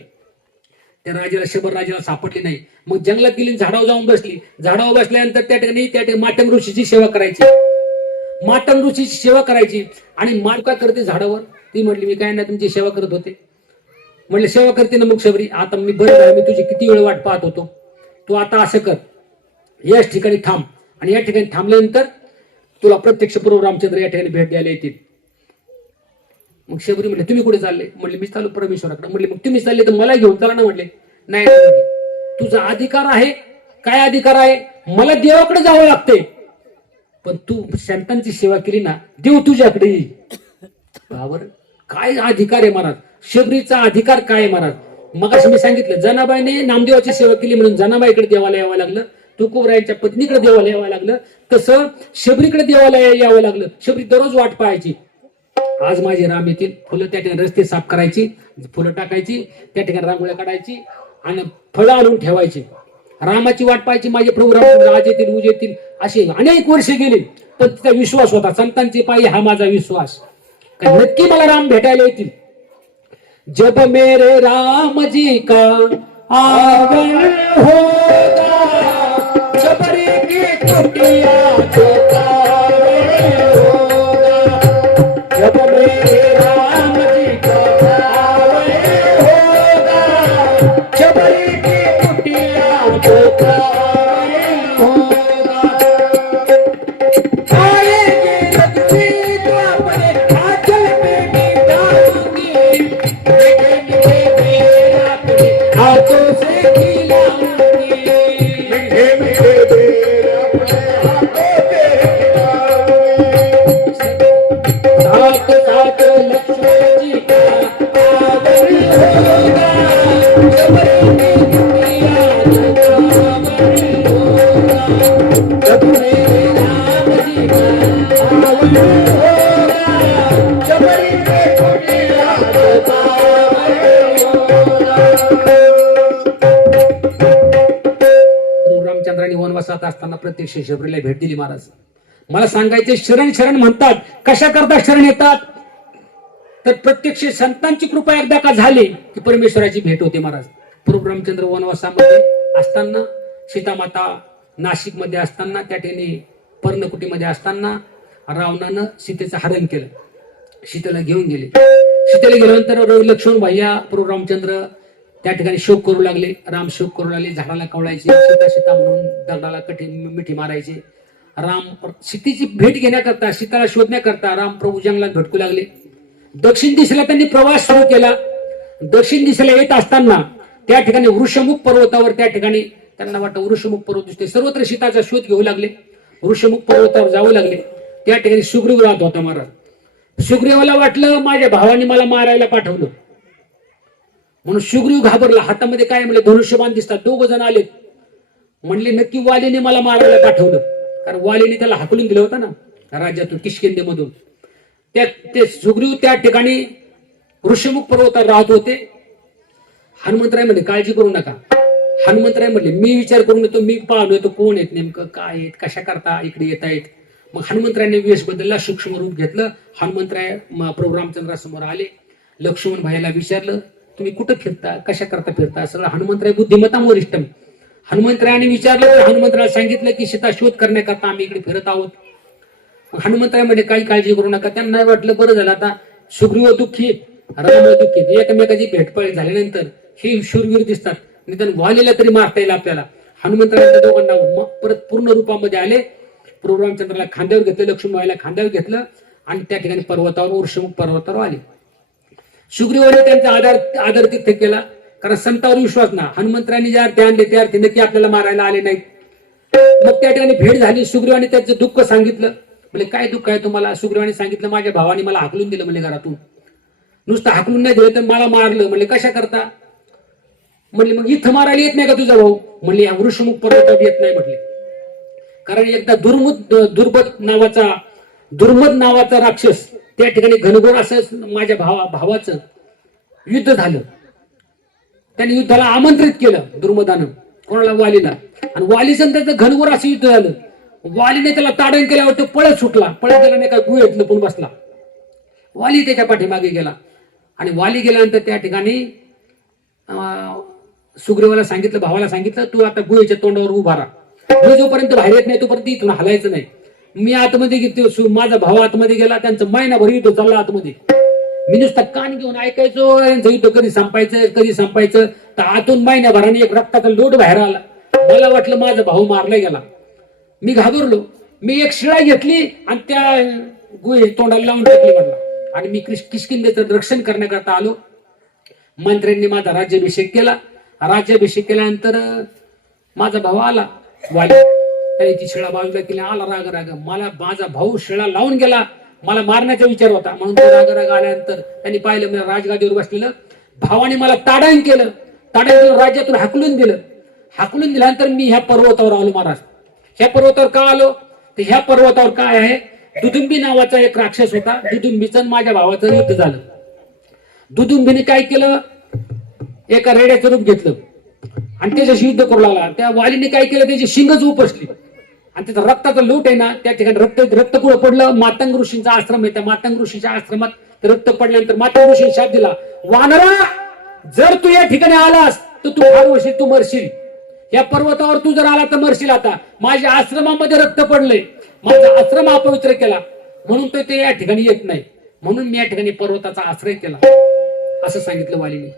त्या राजाला, शबर राजाला सापडली नाही. मग जंगलात गेली, झाडावर जाऊन बसली. झाडावर बसल्यानंतर त्या ठिकाणी मातंग ऋषीची सेवा करायची. मातंग ऋषीची सेवा करायची आणि माल काय करते झाडावर? ती म्हटली मी काय नाही तुमची सेवा करत होते. म्हटलं सेवा करते ना मग शबरी, आता मी बरं आहे, मी तुझी किती वेळ वाट पाहत होतो. तू आता असं कर, याच ठिकाणी थांब आणि या ठिकाणी थांबल्यानंतर तुला प्रत्यक्ष प्रभू रामचंद्र या ठिकाणी भेट द्यायला येतील. मग शबरी म्हटले तुम्ही कुठे चालले? म्हटले मी चालू परमेश्वराकडे. म्हटले मग तुम्ही चालले तर मला घेऊन चला ना. म्हटले नाही, तुझा अधिकार आहे. काय अधिकार आहे? मला देवाकडे जावं लागते, पण तू संतांची सेवा केली ना देव तुझ्याकडे येईल. बरोबर? काय अधिकार आहे महाराज? शबरीचा अधिकार काय आहे महाराज? मग असं मी सांगितलं, जनाबाईने नामदेवाची सेवा केली म्हणून जनाबाईकडे देवाला यावं लागलं. तुकोबरायांच्या पत्नीकडे देवाला यावं लागलं. तसं शबरीकडे देवाला यावं लागलं. शबरी दररोज वाट पाहायची, आज माझे राम येतील. फुलं त्या ठिकाणी रस्ते साफ करायची, फुलं टाकायची, त्या ठिकाणी रांगोळ्या काढायची आणि फळं आणून ठेवायची. रामाची वाट पाहायची, माझे प्रभू राम आज येतील, उज येतील. असे अनेक वर्ष गेली, पण तिचा विश्वास होता, संतांचे पायी हा माझा विश्वास, नक्की मला राम भेटायला येतील. जब मेरे राम जी का आगमन होगा, शबरी की कुटिया तो कावड़ होगा. जब मेरे राम जी का आगमन होगा, शबरी की कुटिया तो कावड़ होगा. आएगी रघुवीर तो अपने आंचल में बिठाऊंगी, हाथों से खिलाऊंगी, मीठे मीठे बेर अपने हाथों से खिलाऊंगी. साथ साथ लक्ष्मण जी का आदर होगा, शबरी की कुटिया तो कावड़ होगा. जब मेरे राम जी का आगमन होगा, शबरी की कुटिया तो कावड़ होगा. प्रभू रामचंद्रांनी वनवासात असताना प्रत्यक्ष शबरीला भेट दिली महाराज. मला सांगायचे शरण शरण म्हणतात, कशा करता शरण येतात तर प्रत्यक्ष संतांची कृपा एकदा का झाली की परमेश्वराची भेट होते महाराज. प्रभू रामचंद्र वनवासामध्ये असताना, सीतामाता नाशिकमध्ये असताना, त्या ठिकाणी पर्णकुटीमध्ये असताना रावणानं सीतेचं हरण केलं. सीतेला घेऊन गेले. सीतेला गेल्यानंतर लक्ष्मण भैया प्रभू रामचंद्र त्या ठिकाणी शोक करू लागले. राम शोक करू लागले. झाडाला कवळायचे, सीता सीता म्हणून दगडाला मिठी मारायचे. राम सीतेची भेट घेण्याकरता, सीताला शोधण्याकरता राम प्रभू जंगलात भटकू लागले. दक्षिण दिशेला त्यांनी प्रवास सुरू केला. दक्षिण दिशेला येत असताना त्या ठिकाणी वृषमुख पर्वतावर, त्या ठिकाणी त्यांना वाटतं वृषमुख पर्वत दिसते, सर्वत्र सीताचा शोध घेऊ लागले. वृषमुख पर्वतावर जाऊ लागले. त्या ठिकाणी सुग्रीव राहत होता महाराज. सुग्रीवाला वाटलं माझ्या भावाने मला मारायला पाठवलं, म्हणून सुग्रीव घाबरला. हातामध्ये काय म्हणले धनुष्यबाण दिसतात. दोघ जण आले. म्हणले नक्की वालीने मला मारायला पाठवलं, कारण वालीने त्याला हाकलून दिलं होतं ना राज्यातून, किष्किंधेमधून. ते सुग्रीव त्या ठिकाणी ऋषमुख पर्वतावर राहत होते. हनुमंतराय म्हणले काळजी करू नका. हनुमंतराय म्हणले मी विचार करून येतो, मी पाहून येतो कोण आहेत नेमकं, काय आहेत, कशा करता इकडे येत आहेत. मग हनुमंतरायाने वेश बदलला, सूक्ष्म रूप घेतलं. हनुमंतराय प्रभू रामचंद्रासमोर आले. लक्ष्मण भाईला विचारलं तुम्ही कुठं फिरता, कशा करता फिरता, सगळं. हनुमंतराय बुद्धिमत्ता वरिष्ठ. हनुमंतरायाने विचारलं. हनुमंतराला सांगितलं की सीता शोध करण्याकरता आम्ही इकडे फिरत आहोत. हनुमंतरायामध्ये काही काळजी करू नका. त्यांना वाटलं बरं झालं आता सुग्रीव दुःखी, राम दुःखी, एकमेकाची भेटपळ झाल्यानंतर हे शूरवीर दिसतात, निदान वालीला तरी मारता येईल आपल्याला. हनुमंतराया दोघांना परत पूर्ण रूपामध्ये आले. प्रभू रामचंद्राला खांद्यावर घेतलं, लक्ष्मणबाईला खांद्यावर घेतलं आणि त्या ठिकाणी पर्वतावर, वृषमुख पर्वतावर आले. सुग्रीवाने त्यांचा आदर केला, कारण संतावर विश्वास ना. हनुमंतरायांनी जे अर्थे आणले ते अर्थे नक्की आपल्याला मारायला आले नाहीत. मग त्या ठिकाणी भेट झाली. सुग्रीवाने त्याचं दुःख सांगितलं. म्हणजे काय दुःख आहे तुम्हाला. सुग्रीवाने सांगितलं माझ्या भावाने मला हाकलून दिलं म्हणजे घरातून. नुसतं हाकलून नाही दिलं तर मला मारलं. म्हणजे कशा करता. म्हणले मग इथं मारायला येत नाही का तुझा भाऊ. म्हणले या वृषमुख पर्वतावर येत नाही म्हटले, कारण एकदा दुर्मद नावाचा राक्षस त्या ठिकाणी घनघोर असं माझ्या भावाचं युद्ध झालं. त्यांनी युद्धाला आमंत्रित केलं दुर्मदानं, कोणाला, वालीला. आणि वालीचं त्याचं घनघोर असं युद्ध झालं. वालीने त्याला ताडण केल्यावर तो पळत सुटला. पळत गेला नाही का, गुहेत लपून बसला. वाली त्याच्या पाठीमागे गेला. आणि वाली गेल्यानंतर त्या ठिकाणी सुग्रीवाला सांगितलं, भावाला सांगितलं तू आता गुहेच्या तोंडावर उभा राहा. मी जोपर्यंत बाहेर येत नाही तोपर्यंत इथून हलायचं नाही. मी आतमध्ये गेलो, माझा भाव आतमध्ये गेला, त्यांचं महिनाभर युद्ध चाललं आतमध्ये. मी नुसतं कान घेऊन ऐकायचो यांचं युद्ध कधी संपायचं. तर आतून महिन्याभराने एक रक्ताचा लोट बाहेर आला. मला वाटलं माझा भाऊ मारला गेला. मी घाबरलो. मी एक शिळा घेतली आणि त्या गुहे तोंडाला लावून टाकली म्हणला. आणि मी किष्किंधेचं रक्षण करण्याकरता आलो. मंत्र्यांनी माझा राज्याभिषेक केला. राज्याभिषेक केल्यानंतर माझा भाऊ आला वाली. त्याने ती शिळा बाजूला केली. आला राग. मला माझा भाऊ शिळा लावून गेला, मला मारण्याचा विचार होता. म्हणून तो राग आल्यानंतर त्यांनी पाहिलं मला राजगादीवर बसलेलं. भावाने मला ताडण केलं. राज्यातून हाकलून दिल्यानंतर मी ह्या पर्वतावर आलो महाराज. ह्या पर्वतावर का आलो तर ह्या पर्वतावर काय आहे, दुदुंबी नावाचा एक राक्षस होता. दुदुंबीचं माझ्या भावाचं युद्ध झालं. दुदुंबीने काय केलं, एका रेड्याचं रूप घेतलं आणि त्याच्याशी युद्ध करू लागला. त्या वालीने काय केलं, त्याची शिंगच उपसली आणि त्याचा रक्ताचा लोट आहे ना, त्या ठिकाणी रक्त कुठं पडलं, मातंग ऋषींचा आश्रम आहे. त्या मातंग ऋषीच्या आश्रमात रक्त पडल्यानंतर मातंग ऋषींनी शाप दिला, वानरा जर तू या ठिकाणी आलास तर तू फार वर्षी तू मरशील. या पर्वतावर तू जर आला तर मरशील. आता माझ्या आश्रमामध्ये रक्त पडलंय, माझा आश्रम अपवित्र केला, म्हणून तो ते या ठिकाणी येत नाही. म्हणून मी या ठिकाणी पर्वताचा आश्रय केला असं सांगितलं वालीने.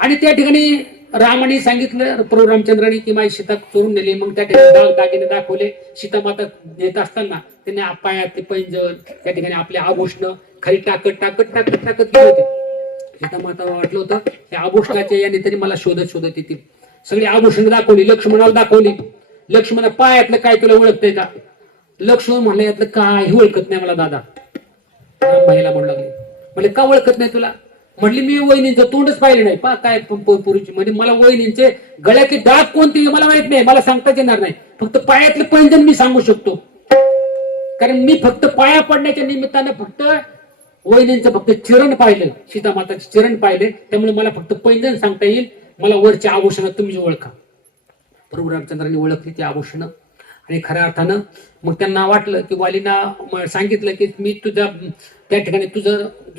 आणि त्या ठिकाणी रामाने सांगितलं प्रभू रामचंद्राने की माझी सीता चोरून नेली. मग त्या ठिकाणी दागिने दाखवले. सीता माता येत असताना त्यांनी पायातले पैंजण, त्या ठिकाणी आपले आभूषण खाली टाकत गेले होते. सीता माता वाटलं होतं त्या आभूषणाच्या याने तरी मला शोधत येतील. सगळी आभूषण दाखवली, लक्ष्मणाला दाखवली. लक्ष्मण पायातलं काय तुला ओळखतंय का. लक्ष्मण म्हणलं यातलं काही ओळखत नाही मला दादा. रामभाईला म्हणू लागले, म्हणजे का ओळखत नाही तुला. म्हटली मी वहिनींचं तोंडच पाहिलं नाही. पा काय पुरुषी म्हणजे मला वहिनींचे गळ्यातले डाग कोणते मला माहित नाही, मला सांगताच येणार नाही. फक्त पायातलं पैंजण मी सांगू शकतो, कारण मी फक्त पाया पडण्याच्या निमित्तानं फक्त वहिनींचं फक्त चरण पाहिलं, सीतामाताचे चरण पाहिले. त्यामुळे मला फक्त पैंजण सांगता येईल. मला वरच्या आभूषणात तुम्ही ओळखा. प्रभू रामचंद्रांनी ओळखली ती आभूषणं आणि खऱ्या अर्थानं मग त्यांना वाटलं की वालीना सांगितलं की मी तुझ्या त्या ठिकाणी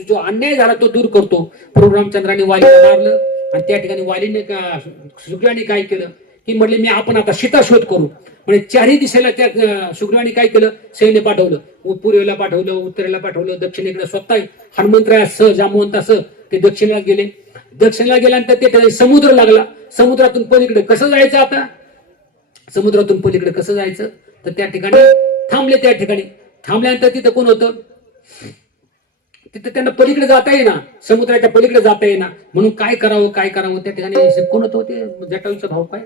जो अन्याय झाला तो दूर करतो. प्रभू रामचंद्राने वालीला मारलं आणि त्या ठिकाणी वालीने सुग्रीवाने काय केलं की म्हटले मी आपण आता सीता शोध करू. म्हणजे चारही दिशेला त्या सुग्रीवाने काय केलं, सैन्य पाठवलं. पूर्वेला पाठवलं, उत्तरेला पाठवलं, दक्षिणेकडे स्वतः हनुमंतरायासह जांबुवंतासह ते दक्षिणेला गेले. दक्षिणेला गेल्यानंतर ते ठिकाणी समुद्र लागला. समुद्रातून पलीकडे कसं जायचं आता, समुद्रातून पलीकडे कसं जायचं, तर त्या ठिकाणी थांबले. त्या ठिकाणी थांबल्यानंतर तिथं कोण होतं, तिथं त्यांना पलीकडे जाता येईना, समुद्राच्या पलीकडे जाता येईना. म्हणून काय करावं त्या ठिकाणी कोण होतं ते जटायूचा भाऊ काय,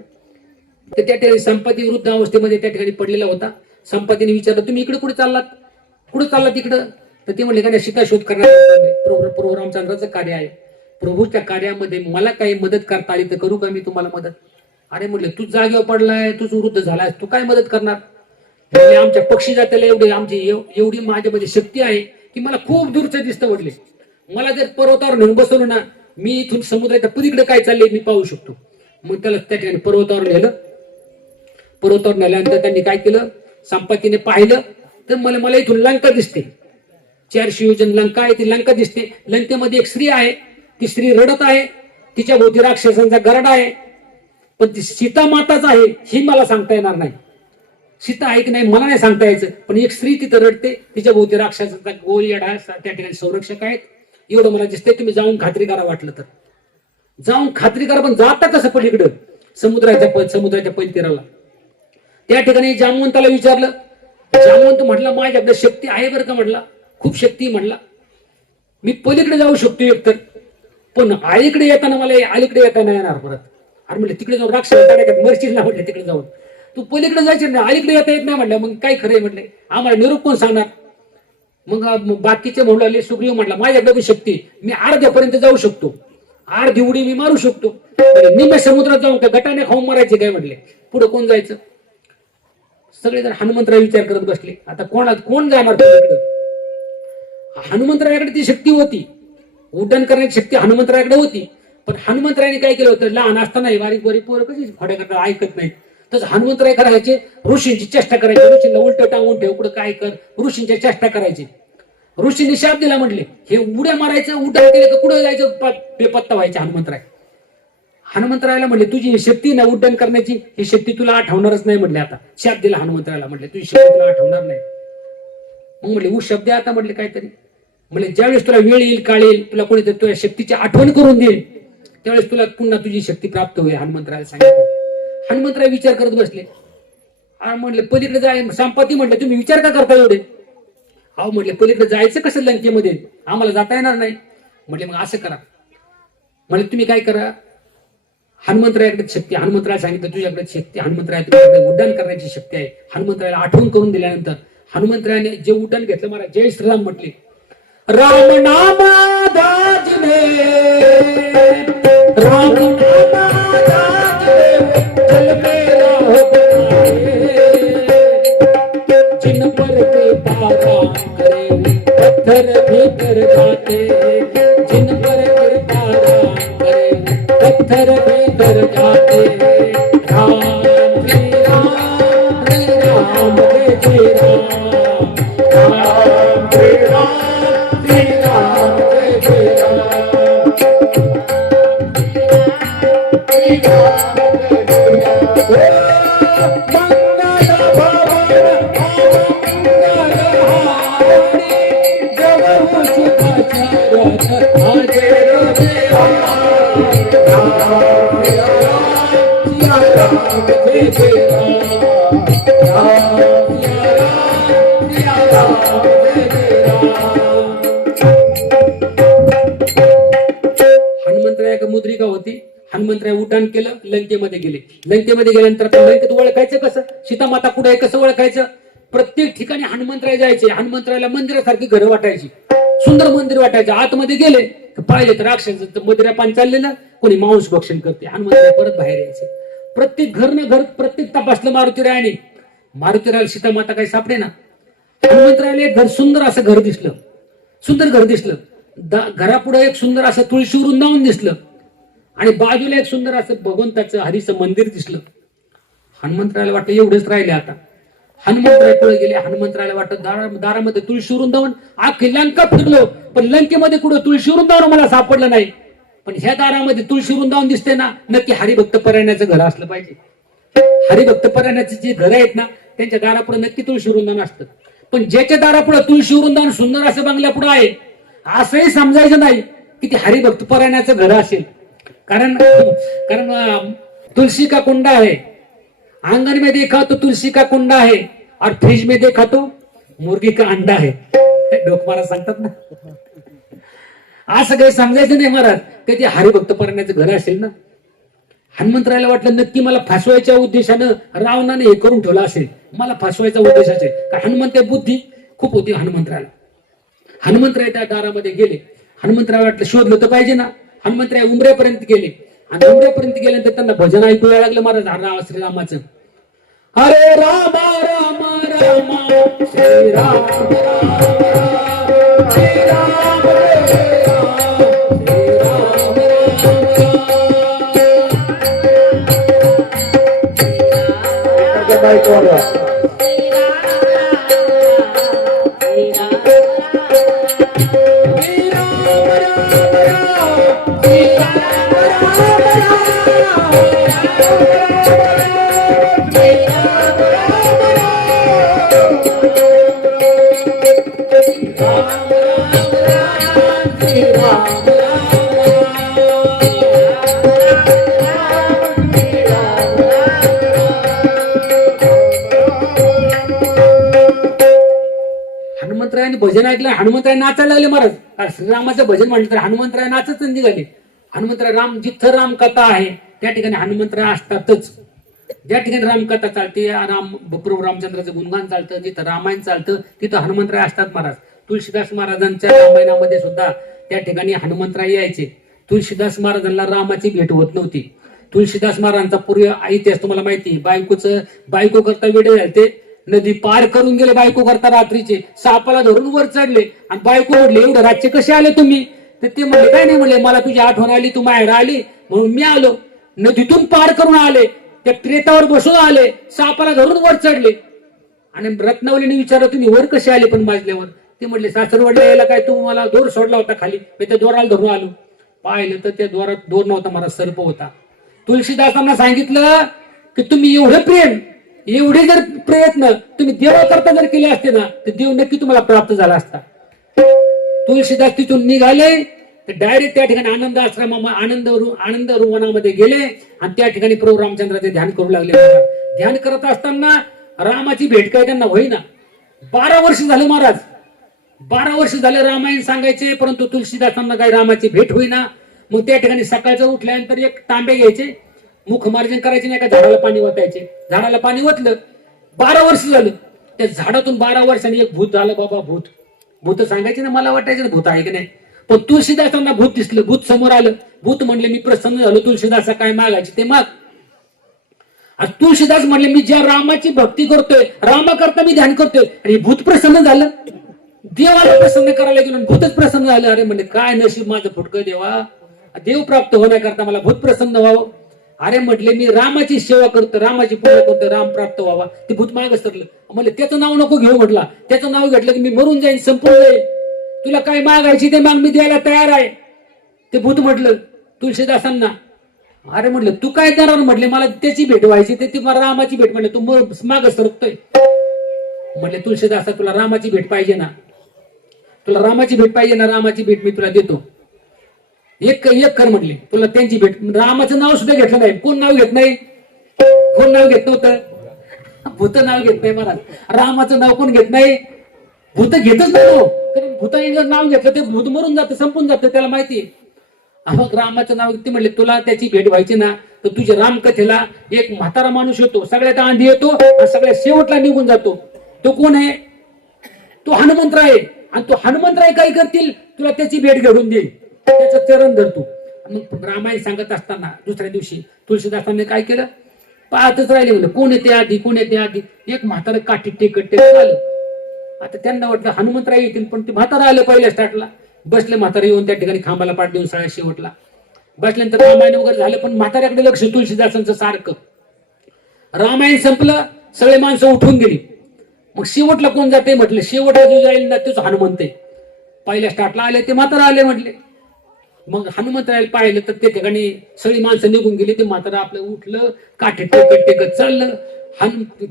तर त्या ठिकाणी संपत्ती वृद्ध अवस्थेमध्ये त्या ठिकाणी पडलेला होता. संपत्तीने विचारलं तुम्ही इकडे कुठे चाललात इकडं, तर ते म्हणले का नाही सीता शोध करण्यात प्रभू रामचंद्राचं कार्य आहे. प्रभूच्या कार्यामध्ये मला काही मदत करता आली तर करू का मी तुम्हाला मदत. अरे म्हणले तू जागेवर पडलाय, तूच वृद्ध झालाय, तू काय मदत करणार. आमच्या पक्षी जात्याला एवढी माझ्यामध्ये शक्ती आहे की मला खूप दूरचं दिसतं. म्हटले मला जर पर्वतावर नेऊन बसवलं ना, मी इथून समुद्राच्या पलीकडे काय चाललंय मी पाहू शकतो. मग त्याला त्या ठिकाणी पर्वतावर नेलं. पर्वतावर नेल्यानंतर त्यांनी काय केलं, संपत्तीने पाहिलं तर मला इथून लंका दिसते. 400 योजन लंका आहे, ती लंका दिसते. लंकेमध्ये एक स्त्री आहे, ती स्त्री रडत आहे, तिच्या भोवती राक्षसांचा गरडा आहे, पण ती सीता माताच आहे ही मला सांगता येणार नाही. सीता आहे की नाही मला नाही सांगता यायचं, पण एक स्त्री तिथं रडते, तिच्या भोवती राक्षसांचा गोल येडा त्या ठिकाणी संरक्षक आहेत, एवढं मला दिसतंय. तुम्ही जाऊन खात्री करा, वाटलं तर जाऊन खात्री करा. पण जाता कसं पलीकडं समुद्राच्या पैतीराला. त्या ठिकाणी जामवंताला विचारलं. जामवंत म्हटलं माझ्याकडे शक्ती आहे बरं का, म्हटला खूप शक्ती. म्हटला मी पलीकडे जाऊ शकतो एकतर, पण अलीकडे येताना मला अलीकडे येताना येणार परत. अरे म्हटलं तिकडे जाऊन राक्षस मरशील ना, म्हटलं तिकडे जाऊन तू पलीकडे जायचं नाही, अलीकडे येता येत नाही. म्हटलं मग काय खरंय, म्हटले आम्हाला निरोप कोण सांगणार. मग बाकीचे म्हणू लागले. सुग्रीव म्हटला माझ्याकडे शक्ती, मी अर्ध्यापर्यंत जाऊ शकतो, अर्धी उडी मी मारू शकतो. निम्म्या समुद्रात जाऊन का गटाने खाऊन मारायचे काय. म्हटले पुढे कोण जायचं. सगळे जण हनुमंतराय विचार करत बसले. आता कोण जाणार पलीकडे. हनुमंतरायाकडे ती शक्ती होती, उड्डाण करण्याची शक्ती हनुमंतरायाकडे होती. पण हनुमंतरायाने काय केलं होतं, लहान असताना बारीक बारीक पोरं कशी खोड्या करतात, ऐकत नाही. तसं हनुमंतराय करायचे, ऋषींची चेष्टा करायची, ऋषींना उलट टांगून ठेव, कुठं काय कर, ऋषींच्या चेष्टा करायची. ऋषींनी शाप दिला, म्हटले हे उड्या मारायचं, उड्डाण केलं का कुठं जायचं बेपत्ता व्हायचे. हनुमंतरायाला म्हणले तुझी शक्ती ना उड्डाण करण्याची, ही शक्ती तुला आठवणारच नाही. म्हटले आता शाप दिला हनुमंतरायाला, म्हटले तुझी शक्ती तुला आठवणार नाही. मग म्हटले शब्द आता म्हटले काहीतरी, म्हणजे ज्यावेळेस तुला वेळ येईल, काळ येईल, तुला कोणीतरी तुझ्या शक्तीची आठवण करून देईल, त्यावेळेस तुला पुन्हा तुझी शक्ती प्राप्त होईल. हनुमंतरायाला सांगितलं. हनुमंतराय विचार करत बसले. म्हटले पलीकडे जाय. संपत्ती म्हटले तुम्ही विचार का करता एवढे. अहो म्हटले पलीकडे जायचं कसं लंकेमध्ये, आम्हाला जाता येणार नाही. म्हटले मग असं करा, म्हणजे तुम्ही काय करा, हनुमंतरायाकडे शक्ती. हनुमंतरायाला सांगितलं तुझ्याकडे शक्ती, हनुमंतराय तुझ्याकडे उड्डाण करण्याची शक्ती आहे. हनुमंतरायाला आठवण करून दिल्यानंतर हनुमंतरायाने जे उड्डाण घेतलं, मला जय श्रीराम म्हटले. राम नाम दाजने, राम नाम दाजने, चल मेरा हो जिन पर के तारा करे, पत्थर भीतर जाते, जिन पर के तारा करे, पत्थर भीतर जाते. राम श्री राम श्री राम जय राम, राम श्री राम श्री राम जय राम, श्री राम जय हनुमंतराया मुद्रिका होती. हनुमंतराय उड्डाण केलं, लंकेमध्ये गेले. लंकेमध्ये गेल्यानंतर लंकेत ओळखायचं कसं, सीता माता कुठे आहे कसं ओळखायचं. प्रत्येक ठिकाणी हनुमंतराय जायचे. हनुमंतरायला मंदिरासारखी घरं वाटायची, सुंदर मंदिर वाटायचं. आतमध्ये गेले पाहिले तर राक्षसाचं मदिरापान चाललेलं, कोणी मांस भक्षण करते. हनुमंतराय परत बाहेर यायचे. प्रत्येक घर प्रत्येक तपासलं मारुतीरायाने. मारुतीरायाला सीता माता काही सापडे ना. हनुमंतरायाला एक घर, सुंदर असं घर दिसलं, सुंदर घर दिसलं. घरापुढे एक सुंदर असं तुळशी वृंदावन दिसलं आणि बाजूला एक सुंदर असं भगवंताचं हरीचं मंदिर दिसलं. हनुमंतरायाला वाटतं एवढंच राहिले आता. हनुमंतराय पुढे गेले. हनुमंतरायला वाटत दारामध्ये तुळशी वृंदावन, अख्खी लंका फिरलो पण लंकेमध्ये कुठं तुळशी वृंदावन मला सापडलं नाही. पण ह्या दारामध्ये तुळशी वृंदावन दिसते ना, नक्की हरिभक्त परायणाचं घर असलं पाहिजे. हरिभक्त परायणाचे जे घर आहेत ना त्यांच्या दारापुढे नक्की तुळशी वृंदावन असतं. पण ज्याच्या दारापुढे तुळशी वृंदावन सुंदर असं बंगल्या पुढे आहे असंही समजायचं नाही की ते हरिभक्त परायणाचं घर असेल. कारण कारण तुलसी का कुंडा है, आंगन में देखा तो तुलसी का कुंडा है और फ्रिज में देखा तो मुर्गी का अंडा है. डोक महाराज सांगतात ना, असं काही समजायचं नाही महाराज ते ते हरिभक्त परायणाचं घर असेल ना. हनुमंतरायला वाटलं नक्की मला फसवायच्या उद्देशानं रावणाने हे करून ठेवलं असेल, मला फसवायचा उद्देश असेल. कारण हनुमंत बुद्धी खूप होती हनुमंतरायला. हनुमंतराय त्या दारामध्ये गेले. हनुमंतराय वाटलं शोधलं तर पाहिजे ना. हनुमंतराय उमऱ्यापर्यंत गेले आणि उमऱ्यापर्यंत गेल्यानंतर त्यांना भजन ऐकू यायला लागलं महाराज श्रीरामाचं. हरे राम राम राम श्री राम श्री राम हनुमंतरायाने भजन ऐकलं. हनुमंतराय नाचायला लागले महाराज. श्रीरामाचं भजन म्हटलं तर हनुमंतराय नाचत निघाले. हनुमंतराय जिथं रामकथा आहे त्या ठिकाणी हनुमंतराय असतातच. ज्या ठिकाणी रामकथा चालते, प्रभू रामचंद्राचं गुणगान चालतं, जिथं रामायण चालतं तिथं हनुमंतराय असतात महाराज. तुळशीदास महाराजांच्या रामायणामध्ये सुद्धा त्या ठिकाणी हनुमंतराय यायचे. तुळशीदास महाराजांना रामाची भेट होत नव्हती. तुळशीदास महाराजांचा पूर्वी इतिहास तुम्हाला माहिती. बायको करता वेडे झालते, नदी पार करून गेले बायको करता रात्रीचे, सापाला धरून वर चढले आणि बायको म्हटले एवढे रातचे कसे आले तुम्ही? तर ते म्हणले काय नाही, म्हणले मला तुझी आठवण आली, तू माहेर आली म्हणून मी आलो. नदीतून पार करून आले, त्या प्रेतावर बसून आले, सापाला धरून वर चढले. आणि रत्नावलीने विचारलं तुम्ही वर कसे आले पण माजल्यावर? ते म्हटले सासरवडला यायला काय तू मला दोर सोडला होता खाली, मी त्या दोराला धरून आलो. पाहिलं तर त्या दोरात दोर नव्हता महाराज, सर्प होता. तुळशीदासांना सांगितलं की तुम्ही एवढं प्रेम, एवढे जर प्रयत्न तुम्ही देवाकरता जर केले असते ना तर देव नक्की तुम्हाला प्राप्त झाला असता. तुळशीदास तिथून निघाले तर डायरेक्ट त्या ठिकाणी आनंद आश्रमा आनंद वनामध्ये गेले आणि त्या ठिकाणी प्रभू रामचंद्राचे ध्यान करू लागले. ध्यान करत असताना रामाची भेट काय त्यांना होईना. 12 वर्ष झाले महाराज, 12 वर्ष झाले रामायण सांगायचे, परंतु तुळशीदासांना काही रामाची भेट होईना. मग त्या ठिकाणी सकाळचं उठल्यानंतर एक तांबे घ्यायचे, मुखमार्जन करायचे, नाही का झाडाला पाणी ओतायचे. झाडाला पाणी ओतलं. 12 वर्ष झालं. त्या झाडातून 12 वर्षांनी एक भूत झालं बाबा. भूत सांगायचे ना, मला वाटायचं ना भूत आहे की नाही. पण तुळशीदासांना भूत दिसलं. भूत समोर आलं. भूत म्हणले मी प्रसन्न झालो, तुळशीदासा काय मागायचे ते माग. आज तुळशीदास म्हणले मी ज्या रामाची भक्ती करतोय, रामाकरता मी ध्यान करतोय आणि भूत प्रसन्न झालं. देवाला प्रसन्न करायला गेलो, भूतच प्रसन्न झालं. अरे म्हणले काय नशीब माझं फुटकं देवा, देव प्राप्त होण्याकरता मला भूत प्रसन्न व्हावं. अरे म्हटले मी रामाची सेवा करतो, रामाची पूजा करतो, राम प्राप्त व्हावा. ते भूत माग सरलं. म्हणले त्याचं नाव नको घेऊ. म्हटला त्याचं नाव घेतलं की मी मरून जाईन, संपून जाईल. तुला काय मागायची ते माग, मी द्यायला तयार आहे. ते भूत म्हटलं तुळशीदासांना. अरे म्हटलं तू काय करणार? म्हटले मला त्याची भेट व्हायची, ते मला रामाची भेट. म्हटले तू माग सरकतोय. म्हटले तुळशीदासा तुला रामाची भेट पाहिजे ना, तुला रामाची भेट पाहिजे ना, रामाची भेट मी तुला देतो. एक कर म्हटले, तुला त्यांची भेट. रामाचं नाव सुद्धा घेतलं नाही. कोण नाव घेत नाही? कोण नाव घेत नव्हतं? भूत नाव घेत नाही महाराज. रामाचं नाव कोण घेत नाही? भूत घेतच नाही. कारण भूताने जर नाव घेतलं ते भूत मरून जातं, संपून जातं, त्याला माहिती. मग रामाचं नाव घेते. म्हणले तुला त्याची भेट व्हायची ना तर तुझ्या रामकथेला एक म्हातारा माणूस येतो, सगळ्यात आधी येतो आणि सगळ्यात शेवटला निघून जातो. तो कोण आहे? तो हनुमंतराय. आणि तो हनुमंतराय काय करतील? तुला त्याची भेट घडून देईल, त्याचं चरण धरतो. मग रामायण सांगत असताना दुसऱ्या दिवशी तुळशीदासांनी काय केलं? पाहतच राहिले. म्हणलं कोण येते आधी, कोण येते आधी. एक म्हातारं काठी टेकट आलं. आता त्यांना वाटलं हनुमंतराय येतील, पण ते म्हातारा आलं पहिल्या स्टार्टला. बसले म्हातारा येऊन त्या ठिकाणी खांबाला पाठ देऊन सगळ्या शेवटला बसल्यानंतर रामायण वगैरे झालं, पण म्हाताऱ्याकडे लक्ष तुळशीदासांचं सारखं. रामायण संपलं, सगळे माणसं उठून गेली. मग शेवटला कोण जाते म्हटलं, शेवटला जो जाईल ना तोच हनुमंत आहे. पहिल्या स्टार्टला आले ते म्हातारा आले म्हटले. मग हनुमंतरायला पाहिलं तर त्या ठिकाणी सगळी माणसं निघून गेली. ते म्हातारा आपलं उठलं, काठी टेकत टेकत चाललं.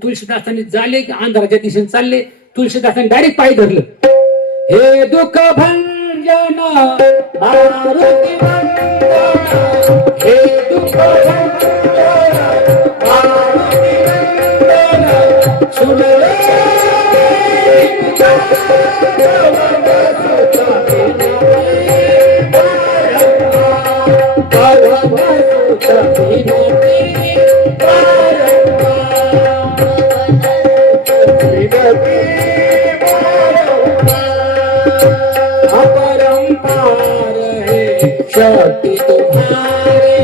तुळशीदासांनी झाले अंधाराच्या दिशेने चालले. तुळशीदासांनी डायरेक्ट पाय धरलं. हे दुःख भंजन मारुती वंदना, हे दुःख भंजन मारुती वंदना, सुनले शक्ति तुम्हारे,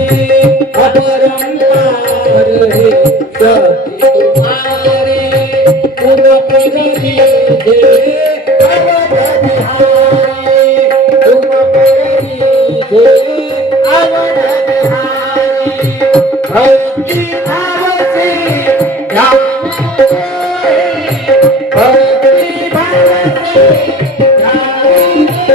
अपरंपार है शक्ति तुम्हारे, तुम प्रगति दे अवध बिहारी, तुम प्रगति दे अवध बिहारी, भक्ति भाव से ध्यान दे, भक्ति भाव से ध्यान दे।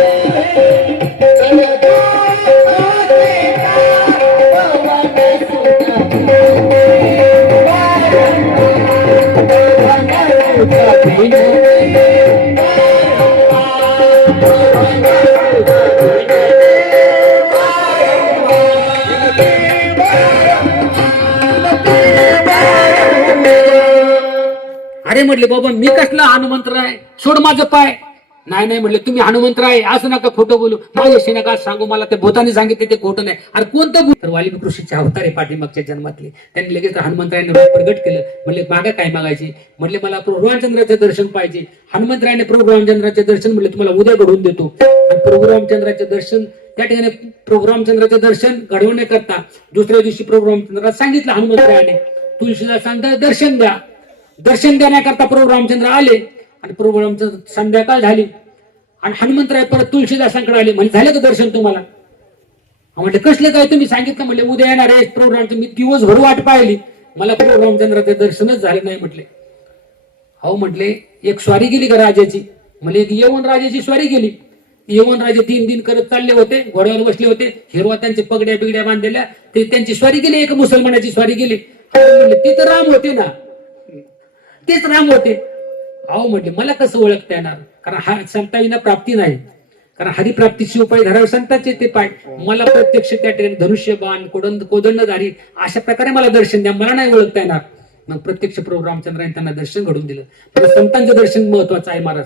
अरे म्हटले बाबा मी कसला हनुमंतराय, सोड माझं पाय. नाही नाही म्हटले तुम्ही हनुमंतराय, असं नका खोटं बोलू, माझ्याशी नका सांगू, मला ते भूतानी सांगितले ते खोटं नाही. अरे कोणतं भूत? तर वाल्मिक ऋषीचे अवतार आहे पाठीमागच्या जन्मातले. त्यांनी लगेच हनुमंतरायाने रूप प्रगट केलं. म्हणले मागे काय मागायची? म्हटले मला प्रभू रामचंद्राचं दर्शन पाहिजे. हनुमंतरायाने प्रभू रामचंद्राचे दर्शन म्हटले तुम्हाला उद्या घडवून देतो. प्रभू रामचंद्राचे दर्शन त्या ठिकाणी प्रभू रामचंद्राचे दर्शन घडवण्याकरता दुसऱ्या दिवशी प्रभू रामचंद्राला सांगितलं हनुमंतरायाने तुळशीदासांना दर्शन द्या. दर्शन देण्याकरता प्रभू रामचंद्र आले आणि प्रभू रामचंद्र संध्याकाळ झाली आणि हनुमंतराय परत तुळशीदासांकडे आले. म्हणजे झालं का दर्शन तुम्हाला? म्हटलं कसले काय तुम्ही सांगितलं. म्हणले उद्या येणार आहे प्रभू रामचंद्र. मी दिवसभर वाट पाहिली, मला प्रभू रामचंद्राचे दर्शनच झाले नाही. म्हटले हो म्हटले एक स्वारी गेली का राजाची? म्हणजे एक यवन राजाची स्वारी गेली. यवन राजे 3 दिन करत चालले होते, घोड्यावर बसले होते, हिरवा त्यांचे पगड्या बिगड्या बांधलेल्या, ते त्यांची स्वारी गेली. एक मुसलमानाची स्वारी गेली. म्हटले ते तर राम होते ना, तेच राम होते. अहो म्हटले मला कसं ओळखता येणार? कारण हा संताविना प्राप्ती नाही. कारण हरिप्राप्तीची उपाय धरावे संतांचे ते पाय. मला प्रत्यक्ष त्या ठिकाणी धनुष्यबाण कोदंडधारी अशा प्रकारे मला दर्शन द्या, मला नाही ओळखता येणार. मग प्रत्यक्ष प्रभू रामचंद्रांनी त्यांना दर्शन घडून दिलं. संतांचं दर्शन महत्वाचं आहे महाराज,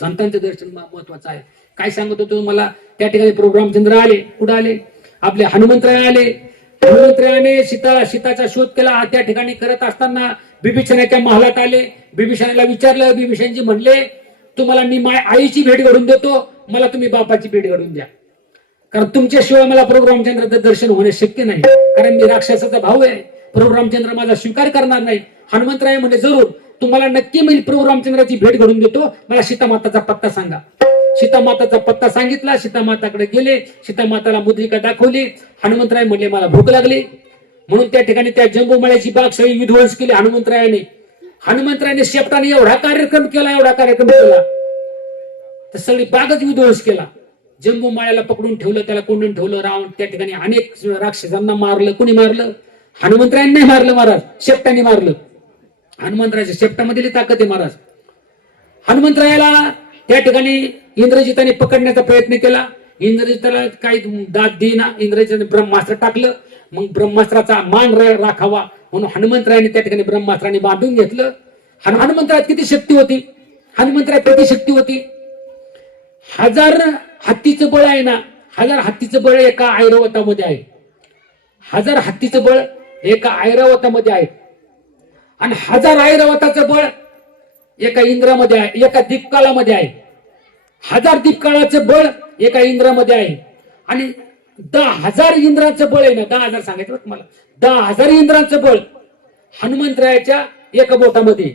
संतांचं दर्शन महत्वाचं आहे. काय सांगत होतो मला? त्या ठिकाणी प्रभू रामचंद्र आले. कुठं आले? आपले हनुमंतराय आले. हनुमंतरायाने सीताचा शोध केला. त्या ठिकाणी करत असताना बिभीषणाच्या महालात आले. बिभीषणाला विचारलं. बिभीषणजी म्हणले तुम्हाला मी आईची भेट घडून देतो, मला तुम्ही बापाची भेट घडून द्या. कारण तुमच्याशिवाय मला प्रभू रामचंद्राचं दर्शन होणे शक्य नाही. कारण मी राक्षसाचा भाऊ आहे, प्रभू रामचंद्र माझा स्वीकार करणार नाही. हनुमंतराय म्हणजे जरूर तुम्हाला नक्की मी प्रभू रामचंद्राची भेट घडून देतो, मला सीतामाताचा पत्ता सांगा. सीतामाताचा पत्ता सांगितला. सीतामाताकडे गेले. सीतामाताला मुद्रिका दाखवली. हनुमंतराय म्हणले मला भूक लागली, म्हणून त्या ठिकाणी त्या जंबूमाळ्याची बाग सगळी विध्वंस केली हनुमंतरायाने. हनुमंतरायाने शेपटाने एवढा कार्यक्रम केला तर सगळी बागच विध्वंस केला. जंबूमाळ्याला पकडून ठेवलं, त्याला कोंडून ठेवलं. रावण त्या ठिकाणी अनेक राक्षसांना मारलं. कोणी मारलं? हनुमंतरायांनी नाही मारलं महाराज, शेपटाने मारलं. हनुमंतरायाच्या शेपटामध्ये ताकद आहे महाराज. हनुमंतरायाला त्या ठिकाणी इंद्रजिताने पकडण्याचा प्रयत्न केला. इंद्रजिताला काही दाद देईना. इंद्रजिताने ब्रह्मास्त्र टाकलं. मग ब्रह्मास्त्राचा मान राखावा म्हणून हनुमंतरायाने त्या ठिकाणी ब्रह्मास्त्राने बांधून घेतलं. हनुमंतरायात किती शक्ती होती? हनुमंतरायात किती शक्ती होती? 1000 हत्तीचं बळ आहे ना, 1000 हत्तीचं बळ एका ऐरावतामध्ये आहे. 1000 हत्तीचं बळ एका ऐरावतामध्ये आहे. आणि 1000 ऐरावताचं बळ एका इंद्रामध्ये आहे, एका दीपकाळामध्ये आहे. 1000 दीपकाळाचं बळ एका इंद्रामध्ये आहे. आणि 10,000 इंद्राचं बळ आहे ना, 10,000 सांगायचं तुम्हाला, 10,000 इंद्राचं बळ हनुमंतरायाच्या एका बोटामध्ये.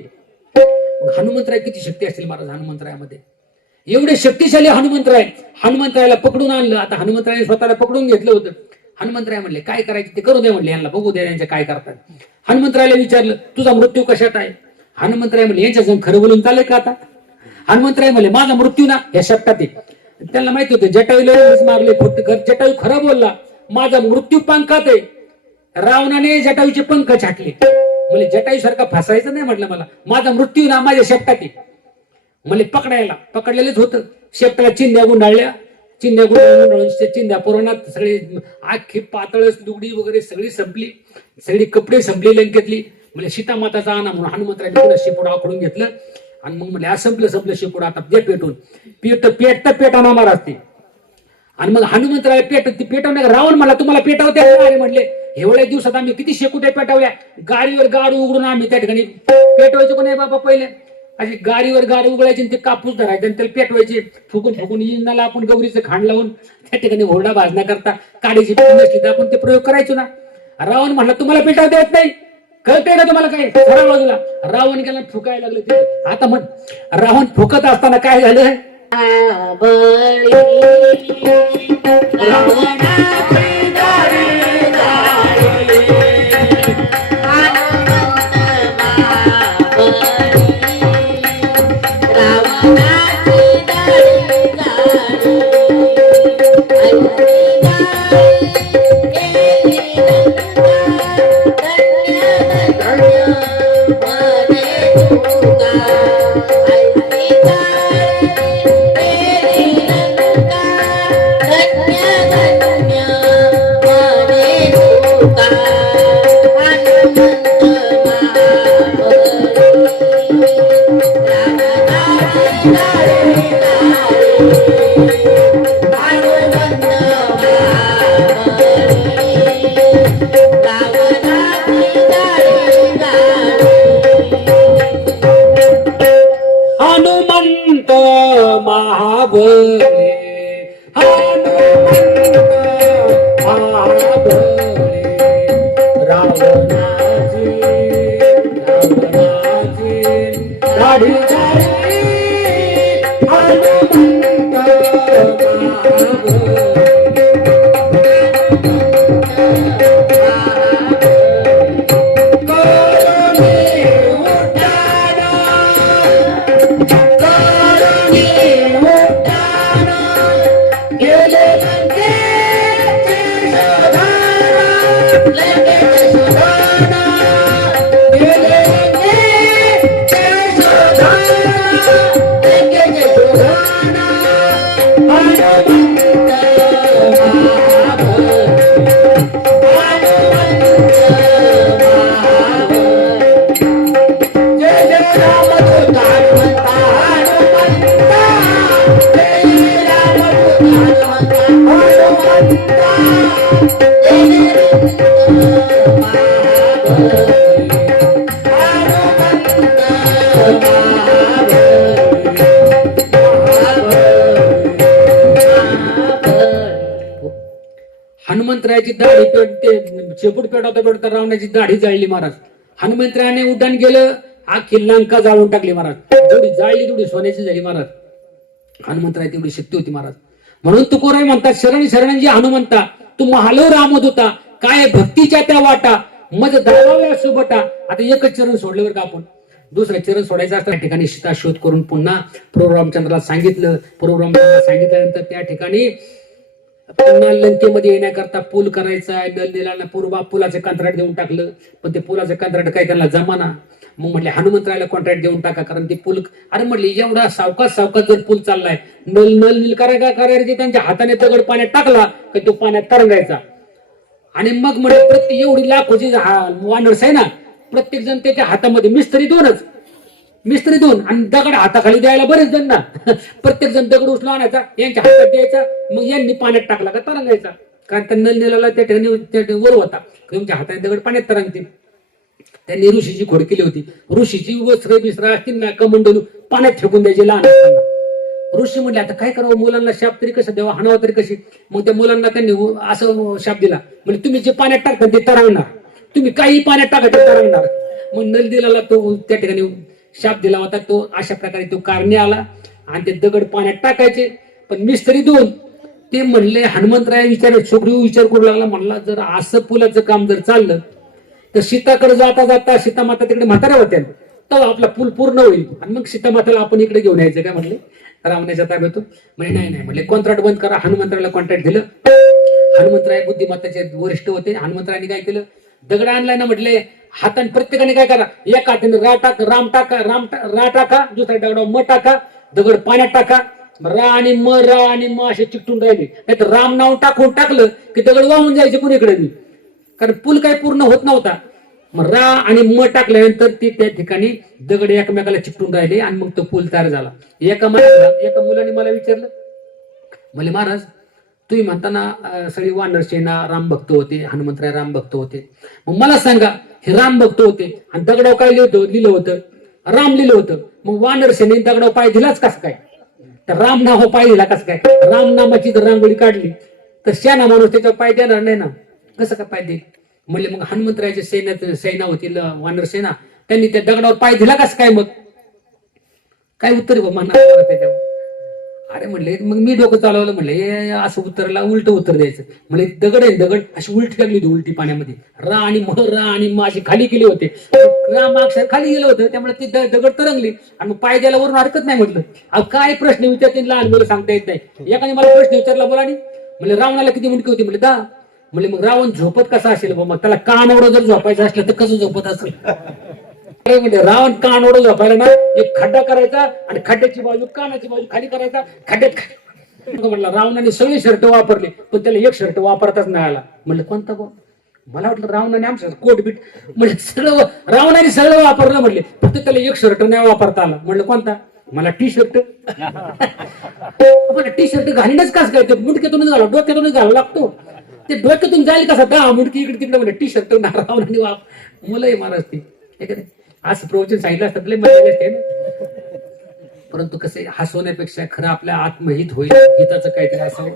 हनुमंतराय किती शक्ती असतील महाराज हनुमंतरायामध्ये? एवढे शक्तिशाली हनुमंतराय. हनुमंतरायाला पकडून आणलं. आता हनुमंतरायाने स्वतःला पकडून घेतलं होतं. हनुमंतराय म्हणले काय करायचं ते करू दे म्हणले, यांना बघू दे यांच्या काय करतात. हनुमंतरायाला विचारलं तुझा मृत्यू कशात आहे? हनुमंतराय म्हणले यांच्या जण खरं बोलून चालेल का आता? हनुमंतराय म्हणले माझा मृत्यू ना या शब्दात आहे. त्यांना माहिती होतं जटायूला मारले, जटायू खरं बोलला, माझा मृत्यू पंखात आहे. रावणाने जटायूचे पंख छाटले. म्हणजे जटायू सारखा फसायचं नाही म्हटलं मला, माझा मृत्यू ना माझ्या शेपटात आहे. म्हणजे पकडलेलेच होतं. शेपटाला चिंध्या गुंडाळल्या, चिंध्या गुंडाळून चिंध्या पुरवण्यात सगळी आखी पातळ लुगडी वगैरे सगळी संपली, सगळी कपडे संपली लंकेतली. म्हणजे सीता माताचा आणा म्हणून हनुमंतरायने पुन्हा शेपूट आखडून घेतलं आणि मग म्हणजे संपलं शेपूट, आता दे पेटून. पेटाना महाराज ते. आणि मग हनुमंतराय पेटवण्या रावण मला तुम्हाला पेटवते अरे म्हटले, एवढ्या दिवसात आम्ही किती शेकुट्या पेटवल्या, गाडीवर गाड उघडून आम्ही त्या ठिकाणी पेटवायचो कोण बाबा. पहिले अशी गाडीवर गाड उघडायची, ते कापूस धरायचे आणि त्याला पेटवायचे, फुकून इंजिनाला आपण गौरीचं खांड लावून त्या ठिकाणी होरडा भाजण्या करता काडीची नसली तर आपण ते प्रयोग करायचो ना. रावण म्हटलं तुम्हाला पेटवता येत नाही, कळतंय का तुम्हाला काय? खरा बाजूला रावण गेला, फुकायला लागले ते. आता मग रावण फुकत असताना काय झालं, हनुमंत महाबले, हनुमंत महाबले, रावणाची दाढी झाली, हनुमंत महाबले. हनुमंतरायाची दाढी शेपूट पेटवता रावणाची दाढी जाळली महाराज. हनुमंतरायाने उड्डाण गेलं, आखी लंका जाळून टाकली महाराज. जेवढी जाळली तेवढी सोन्याची झाली महाराज. हनुमंतराय तेवढी शक्ती होती महाराज. म्हणून तुकोराय म्हणतात, शरण शरणजी हनुमंता तू महालो रामद होता, काय भक्तीच्या त्या वाटा मज दावाव्या सुबटा. आता एकच चरण सोडलं बरं का आपण, दुसरं चरण सोडायचं असतं. त्या ठिकाणी सीता शोध करून पुन्हा प्रभू रामचंद्राला सांगितलं. प्रभू रामचंद्राला सांगितल्यानंतर त्या ठिकाणी पुन्हा लंकेमध्ये येण्याकरता पूल करायचा आहे. नलनीलांना पूर्वा पुलाचं कंत्राट देऊन टाकलं, पण ते पुलाचं कंत्राट काही त्यांना जमाना. मग म्हटले हनुमंतरायला कॉन्ट्रॅक्ट देऊन टाका, कारण ते पूल, अरे म्हटले एवढा सावकाश जर पूल चाललाय, नल करायचे त्यांच्या हाताने दगड पाण्यात टाकला की तो पाण्यात तरंगायचा. आणि मग म्हणजे प्रत्येक एवढी लाखोची वानर्स आहे ना, प्रत्येक जण त्याच्या हातामध्ये मिस्त्री दोन आणि दगड हाताखाली द्यायला बरेच जण ना. प्रत्येक जण दगड उचलून आणायचा, यांच्या हातात द्यायचा, मग यांनी पाण्यात टाकला का तरंगायचा. कारण त्या नलनीला त्या ठिकाणी वर होता, तुमच्या हाताने दगड पाण्यात तरंगतील. त्यांनी ऋषीची खोड केली होती. ऋषीची वस्त्र बिस्त्र असतील ना, कमंडलू पाण्यात फेकून द्यायचे लहान असताना. ऋषी म्हणले आता काय करावं, मुलांना शाप तरी कसं द्यावा, हाणावं तरी कशी. मग त्या मुलांना त्यांनी असं शाप दिला, म्हणजे तुम्ही जे पाण्यात टाकता ते तरंगणार, तुम्ही काही पाण्यात टाका ते तरंगणार. मग नलनीला तो त्या ठिकाणी शाप दिला होता. तो अशा प्रकारे तो कारणे आला आणि ते दगड पाण्यात टाकायचे. पण मिस्त्री दोन ते म्हणले, हनुमंतराय विचार करू लागला, म्हणला जर असं पुलाचं काम जर चाललं तर सीताकडे जाता जाता, सीता माता तिकडे म्हाताऱ्या होत्या, तेव्हा आपला पूल पूर्ण होईल आणि मग सीतामाताला आपण इकडे घेऊन यायचं काय म्हणले रावणाच्या ताब्यातून. म्हणजे नाही म्हणले कॉन्ट्रॅक्ट बंद करा. हनुमंतराला कॉन्ट्रॅक्ट दिलं. हनुमंतराय बुद्धिमत्ताचे वरिष्ठ होते. हनुमंतरायांनी काय केलं, दगड आणलाय ना म्हटले हाताने प्रत्येकाने काय करा, एका हाताने रा टाका रा टाका, दुसऱ्या दगडावर म टाका, दगड पाण्यात टाका. रा आणि म असे चिकटून राहिले. नाही तर राम नाव टाकलं की दगड वाहून जायचे कुणीकडे मी, कारण पूल काही पूर्ण होत नव्हता. मग रा आणि म टाकल्यानंतर ते त्या ठिकाणी दगड एकमेकाला चिकटून राहिले आणि मग तो पूल तयार झाला. एका मुलाने मला विचारलं, म्हणले महाराज तुम्ही म्हणताना सगळी वानर सेना राम भक्त होते, हनुमंतराय राम भक्त होते, मग मला सांगा हे राम भक्त होते आणि दगडावर काय लिहिलं होतं, राम लिहिलं होतं, मग वानर सेनेने दगडावर पाय दिलाच कस काय, तर राम नाव पाय दिला कस काय, राम नामाची जर रांगोळी काढली तर शहाणा माणूस त्याच्यावर पाय देणार नाही ना, कसं काय पाय देईल. म्हणले मग हनुमंतरायच्या सेना होती वानर सेना, त्यांनी त्या दगडावर पाय दिला कस काय, मग काय उत्तर म्हणणार त्याच्यावर. अरे म्हणले मग मी डोकं चालवलं, म्हणले असं उत्तरला उलट उत्तर द्यायचं. म्हणजे दगड आहे, दगड अशी उलटी लागली होती उलटी पाण्यामध्ये, रा आणि म अशी खाली गेले होते, राम अक्षर खाली गेलं होतं, त्यामुळे ती दगड तरंगली आणि मग पाय द्यायला वरून हरकत नाही. म्हटलं अहो काय प्रश्न विचारते लहान मुलं सांगता येत नाही. एकाने मला प्रश्न विचारला बोला आणि म्हणजे रावणाला किती मुंडकी होती, म्हणजे 10. म्हणजे मग रावण झोपत कसा असेल मग त्याला कानावर जर झोपायचं असलं तर कसं झोपत असेल. म्हणजे रावण कानावर झोपायला ना एक खड्डा करायचा आणि खड्ड्याची बाजू कानाची बाजू खाली करायचा, खड्ड्यात म्हटलं. रावणाने सगळे शर्ट वापरले पण त्याला एक शर्ट वापरताच नाही आला. म्हणलं कोणता गो, मला वाटलं रावणाने आमचं कोट बीट, म्हणजे सगळं रावणाने सगळं वापरलं, म्हणले फक्त त्याला एक शर्ट नाही वापरता आला. म्हणलं कोणता, मला टी शर्ट. टी शर्ट घालीनच कास काय, ते मुंडक्यातूनच घाला, डोक्यातूनच घालावा लागतो, ते डोक्यातून जाईल कसा 10 मुंडकी इकडे तिकडे. म्हणजे टी शर्ट रावणाने मुलंही महाराज ते असं प्रवचन सांगितलं असतं लय मजा असते ना. परंतु कसे हसवण्यापेक्षा खरं आपल्या आत्महित होईल, हिताचं काहीतरी असावं.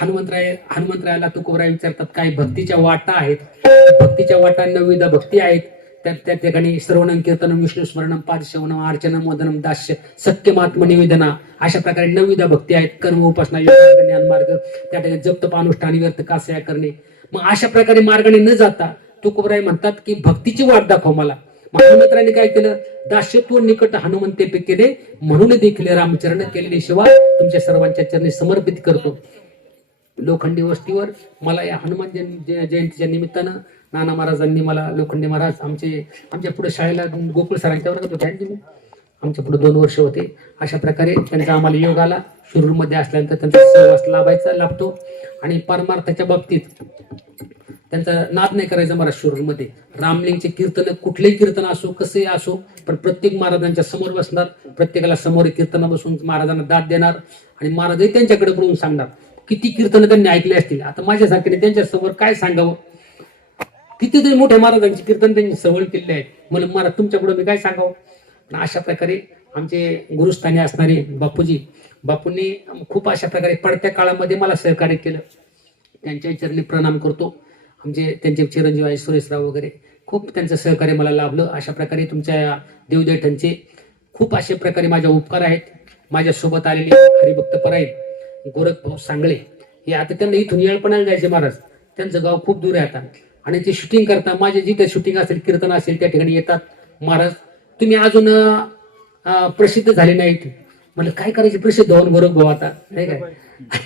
हनुमंतरायाला तुकोबराय विचारतात काय भक्तीच्या वाटा आहेत, भक्तीच्या वाटा 9 भक्ती आहेत. त्या ठिकाणी श्रवणम कीर्तनम विष्णू स्मरणम पादश्रवणम अर्चनम वदनम दास्य सत्यमात्म निवेदना, अशा प्रकारे 9 भक्ती आहेत. कर्म उपासना योग ज्ञान मार्ग, त्या ठिकाणी जप अनुष्ठान व्यर्थ कासया करणे. मग अशा प्रकारे मार्गाने न जाता तुकोबराय म्हणतात की भक्तीची वाट दाखव मला. हनुमंतराने काय केलं, दास्यत्व निकट हनुमंते केले, म्हणून देखील रामचरण केलेले सेवा तुमच्या सर्वांच्या चरणी समर्पित करतो. लोखंडी वस्तीवर मला या हनुमान जयंतीच्या निमित्तानं नाना महाराजांनी मला, लोखंडी महाराज आमच्या पुढे शाळेला गोकुळ सरांच्या वर्गात होते, आमच्या पुढे 2 वर्ष होते. अशा प्रकारे त्यांचा आम्हाला योग आला. शिरूरमध्ये असल्यानंतर त्यांचा सहवास लाभतो आणि परमार्थाच्या बाबतीत त्यांचा नाद नाही करायचा. महाराज शिरूरमध्ये रामलिंगचे कीर्तन, कुठलेही कीर्तन असो कसे असो, पण प्रत्येक महाराजांच्या समोर बसणार, प्रत्येकाला समोर कीर्तन बसून महाराजांना दाद देणार आणि महाराजही त्यांच्याकडे बघून सांगणार. किती कीर्तन त्यांनी ऐकले असतील, आता माझ्यासारख्याने त्यांच्या समोर काय सांगावं. कितीतरी मोठ्या महाराजांची कीर्तन त्यांनी सवळ केले आहेत, म्हणून महाराज तुमच्या पुढे मी काय सांगावं. अशा प्रकारे आमचे गुरुस्थानी असणारे बापूंनी खूप अशा प्रकारे पडत्या काळामध्ये मला सहकार्य केलं. त्यांच्या चरणी प्रणाम करतो. त्यांचे चिरंजीव आहे सुरेशराव वगैरे, खूप त्यांचं सहकार्य मला लाभलं. अशा प्रकारे तुमच्या देवदैठांचे खूप अशा प्रकारे माझ्या उपकार आहेत. माझ्यासोबत आलेले हरिभक्त परायण गोरखभाऊ सांगळे, हे आता त्यांना इथून येळपणाला जायचे महाराज, त्यांचं गाव खूप दूर आहे आता, आणि ते शूटिंग करता, माझे जिथे शूटिंग असेल कीर्तन असेल त्या ठिकाणी येतात. महाराज तुम्ही अजून प्रसिद्ध झाले नाहीत. म्हणलं काय करायचे प्रसिद्ध होऊन गोरखभाऊ, आता नाही काय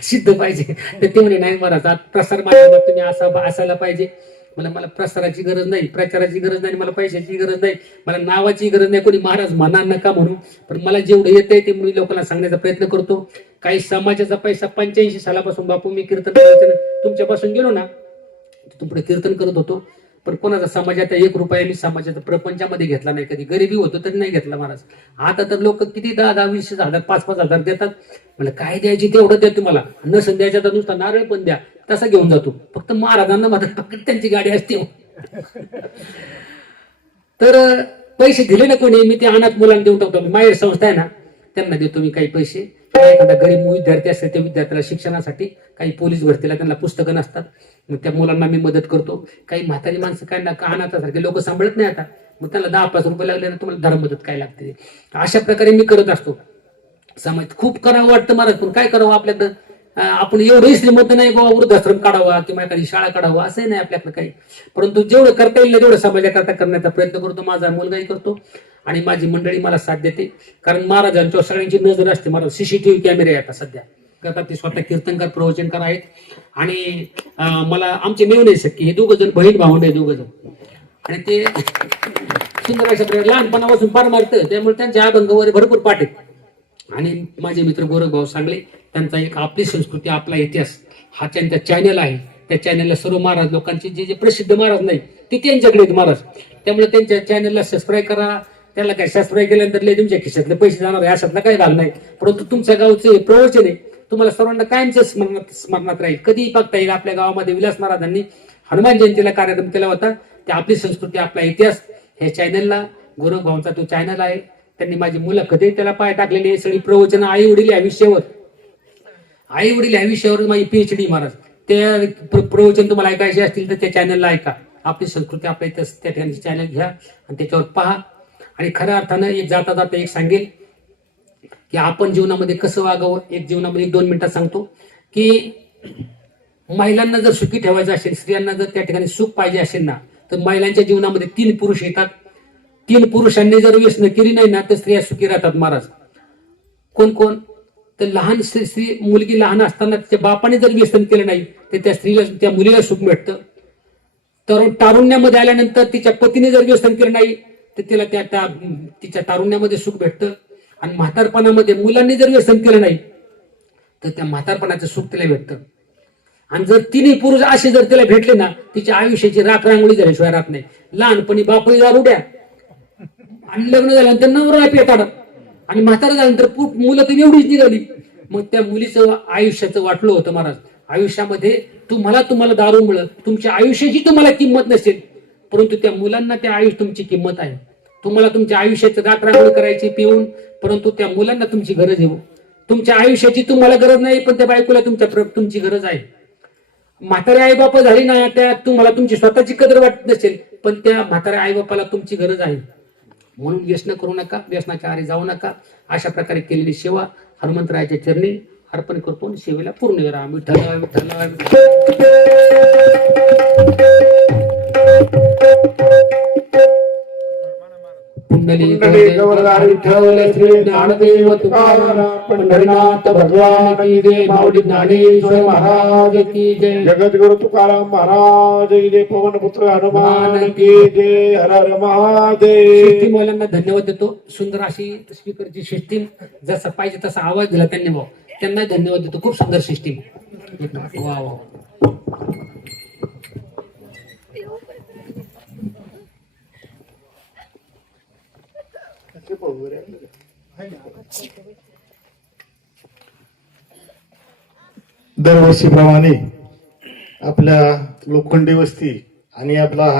सिद्ध पाहिजे. तर ते म्हणे नाही महाराज प्रसार माध्यमात तुम्ही असायला पाहिजे. मला प्रसाराची गरज नाही, प्रचाराची गरज नाही, मला पैशाची गरज नाही, मला नावाची गरज नाही. कोणी महाराज म्हणा नका म्हणून, पण मला जेवढं येतंय ते मी लोकांना सांगण्याचा प्रयत्न करतो. काही समाजाचा पैसा 85 सालापासून बापू मी कीर्तन करायचं तुमच्यापासून गेलो ना, तिथून पुढे कीर्तन करत होतो, पण कोणाचा समाजाचा 1 रुपया मी समाजाचा प्रपंचामध्ये घेतला नाही. कधी गरिबी होतो तरी नाही घेतला महाराज. आता तर लोक किती 10,000, 20,000, 5,000 हजार देतात. मला काय द्यायची तेवढं द्या तुम्हाला, नसन द्यायचा तर नुसता नारळ पण द्या, तसा घेऊन जातो. फक्त महाराजांना मात्र त्यांची गाडी असते. तर पैसे दिले ना कोणी, मी ते अनाथ मुलांना देऊन टाकतो. माहेर संस्था आहे ना, त्यांना देतो मी काही पैसे. एखादा गरीब विद्यार्थी असतात त्या विद्यार्थ्याला शिक्षणासाठी, काही पोलीस भरतीला त्यांना पुस्तकं नसतात, मग त्या मुलांना मी मदत करतो. काही म्हातारी माणसं काय ना अनाथासारखे लोक सांभाळत नाही आता, मग त्याला 10-5 रुपये लागले ना, तुम्हाला धर्म मदत काय लागते. अशा प्रकारे मी करत असतो. समाज खूप करावं वाटतं मला, पण काय करावं आपल्याकडं, आपण एवढंही श्रीमंत नाही बाबा वृद्धाश्रम काढावा किंवा एखादी शाळा काढावा असंही नाही आपल्याकडे काही. परंतु जेवढं करता येईल तेवढं समाजाकरता करण्याचा प्रयत्न करतो. माझा मुलगाही करतो आणि माझी मंडळी मला साथ देते. कारण महाराजांच्यावर सगळ्यांची नजर असते. महाराज सीसीटीव्ही कॅमेरे आहे आता सध्या. आता ते स्वतः कीर्तनकार प्रवचनकार आहेत. आणि मला आमचे मेवणे सख्खे हे दोघं जण बहीण भावंड आहे दोघं जण. आणि ते सुंदर अशा प्रकारे लहानपणापासून पार मारतं, त्यामुळे त्यांच्या अभंगावर भरपूर पाठ आहेत. आणि माझे मित्र गोरख भाऊ सांगले, त्यांचा एक आपली संस्कृती आपला इतिहास हा त्यांचा चॅनल आहे. त्या चॅनलला सर्व महाराज लोकांचे जे जे प्रसिद्ध महाराज नाही ते त्यांच्याकडे आहेत महाराज. त्यामुळे त्यांच्या चॅनलला सबस्क्राईब करा. त्याला काय सबस्क्राईब केल्यानंतर लय तुमच्या खिशातले पैसे जाणार आहे अशातला काही भाग नाही. परंतु तुमच्या गावचे प्रवचन आहे तुम्हाला सर्वांना कायमचं स्मरणात राहील. कधीही बघता येईल. आपल्या गावामध्ये विलास महाराजांनी हनुमान जयंतीला कार्यक्रम केला होता. ते आपली संस्कृती आपला इतिहास ह्या चॅनलला गोरख भाऊंचा तो चॅनल आहे. त्यांनी माझी मुलाखत आहे त्याला पाय टाकलेली आहे. सगळी प्रवचन आई वडील या विषयावर माझी PhD महाराज. त्या प्रवचन तुम्हाला ऐकायचे असतील तर त्या चॅनलला ऐका. आपली संस्कृती आपला इतिहास त्या ठिकाणी चॅनल घ्या आणि त्याच्यावर पहा. आणि खऱ्या अर्थानं एक जाता जाता एक सांगेल की आपण जीवनामध्ये कसं वागावं. जीवनामध्ये 1-2 मिनिटात सांगतो की महिलांना जर सुखी ठेवायचं असेल, स्त्रियांना जर त्या ठिकाणी सुख पाहिजे असेल ना, तर महिलांच्या जीवनामध्ये 3 पुरुष येतात. 3 पुरुषांनी जर व्यसन केली नाही ना तर स्त्रिया सुखी राहतात महाराज. कोण कोण? तर लहान स्त्री मुलगी लहान असताना तिच्या बापाने जर व्यसन केलं नाही तर त्या मुलीला सुख भेटतं. तर तारुण्यामध्ये आल्यानंतर तिच्या पतीने जर व्यसन केलं नाही तर तिला तिच्या तारुण्यामध्ये सुख भेटतं. आणि म्हातारपणामध्ये मुलांनी जर व्यसन केलं नाही तर त्या म्हातारपणाचं सुख तिला भेटतं. आणि जर 3 पुरुष असे जर तिला भेटले ना तिच्या आयुष्याची राखरांगोळी झाल्याशिवाय राहत नाही. लहानपणी बापही दारू द्या आणि लग्न झाल्यानंतर नवरा पेटाडा आणि म्हातारा झाल्यानंतर मुलं तर एवढीच निघाली. मग त्या मुलीचं आयुष्याचं वाटलं होतं महाराज. आयुष्यामध्ये तुम्हाला दारू मिळत तुमच्या आयुष्याची तुम्हाला किंमत नसेल, परंतु त्या मुलांना त्या आयुष्य तुमची किंमत आहे. तुम्हाला तुमच्या आयुष्याचं राखरांगोळी करायची पिऊन, परंतु त्या मुलांना तुमची गरज आहे. तुमच्या आयुष्याची तुम्हाला गरज नाही पण त्या बायकोला तुमची गरज आहे. म्हातारे आई बाप झाली ना त्या तुम्हाला तुमची स्वतःची कदर वाटत नसेल पण त्या म्हाताऱ्या आई बापाला तुमची गरज आहे. म्हणून व्यसन करू नका, व्यसनाच्या आहारी जाऊ नका. अशा प्रकारे केलेली सेवा हनुमंतरायाच्या चरणी अर्पण करतो आणि सेवेला पूर्ण करा. विठ्ठल विठ्ठल पंढरीनाथ भगवान की जय. माऊली ज्ञानेश्वर महाराज की जय. जगद्गुरु तुकाराम महाराज की जय. पवन पुत्र हनुमान की जय. हर हर महादेव. सिस्टीम वाल्यांना धन्यवाद देतो. सुंदर अशी स्पीकरची सिस्टीम जसा पाहिजे तसा आवाज दिला त्यांनी भाऊ, त्यांना धन्यवाद देतो. खूप सुंदर सिस्टीम. वा वा. दरवर्षीप्रमाणे आपल्या लोखंडी वस्ती आणि आपला हा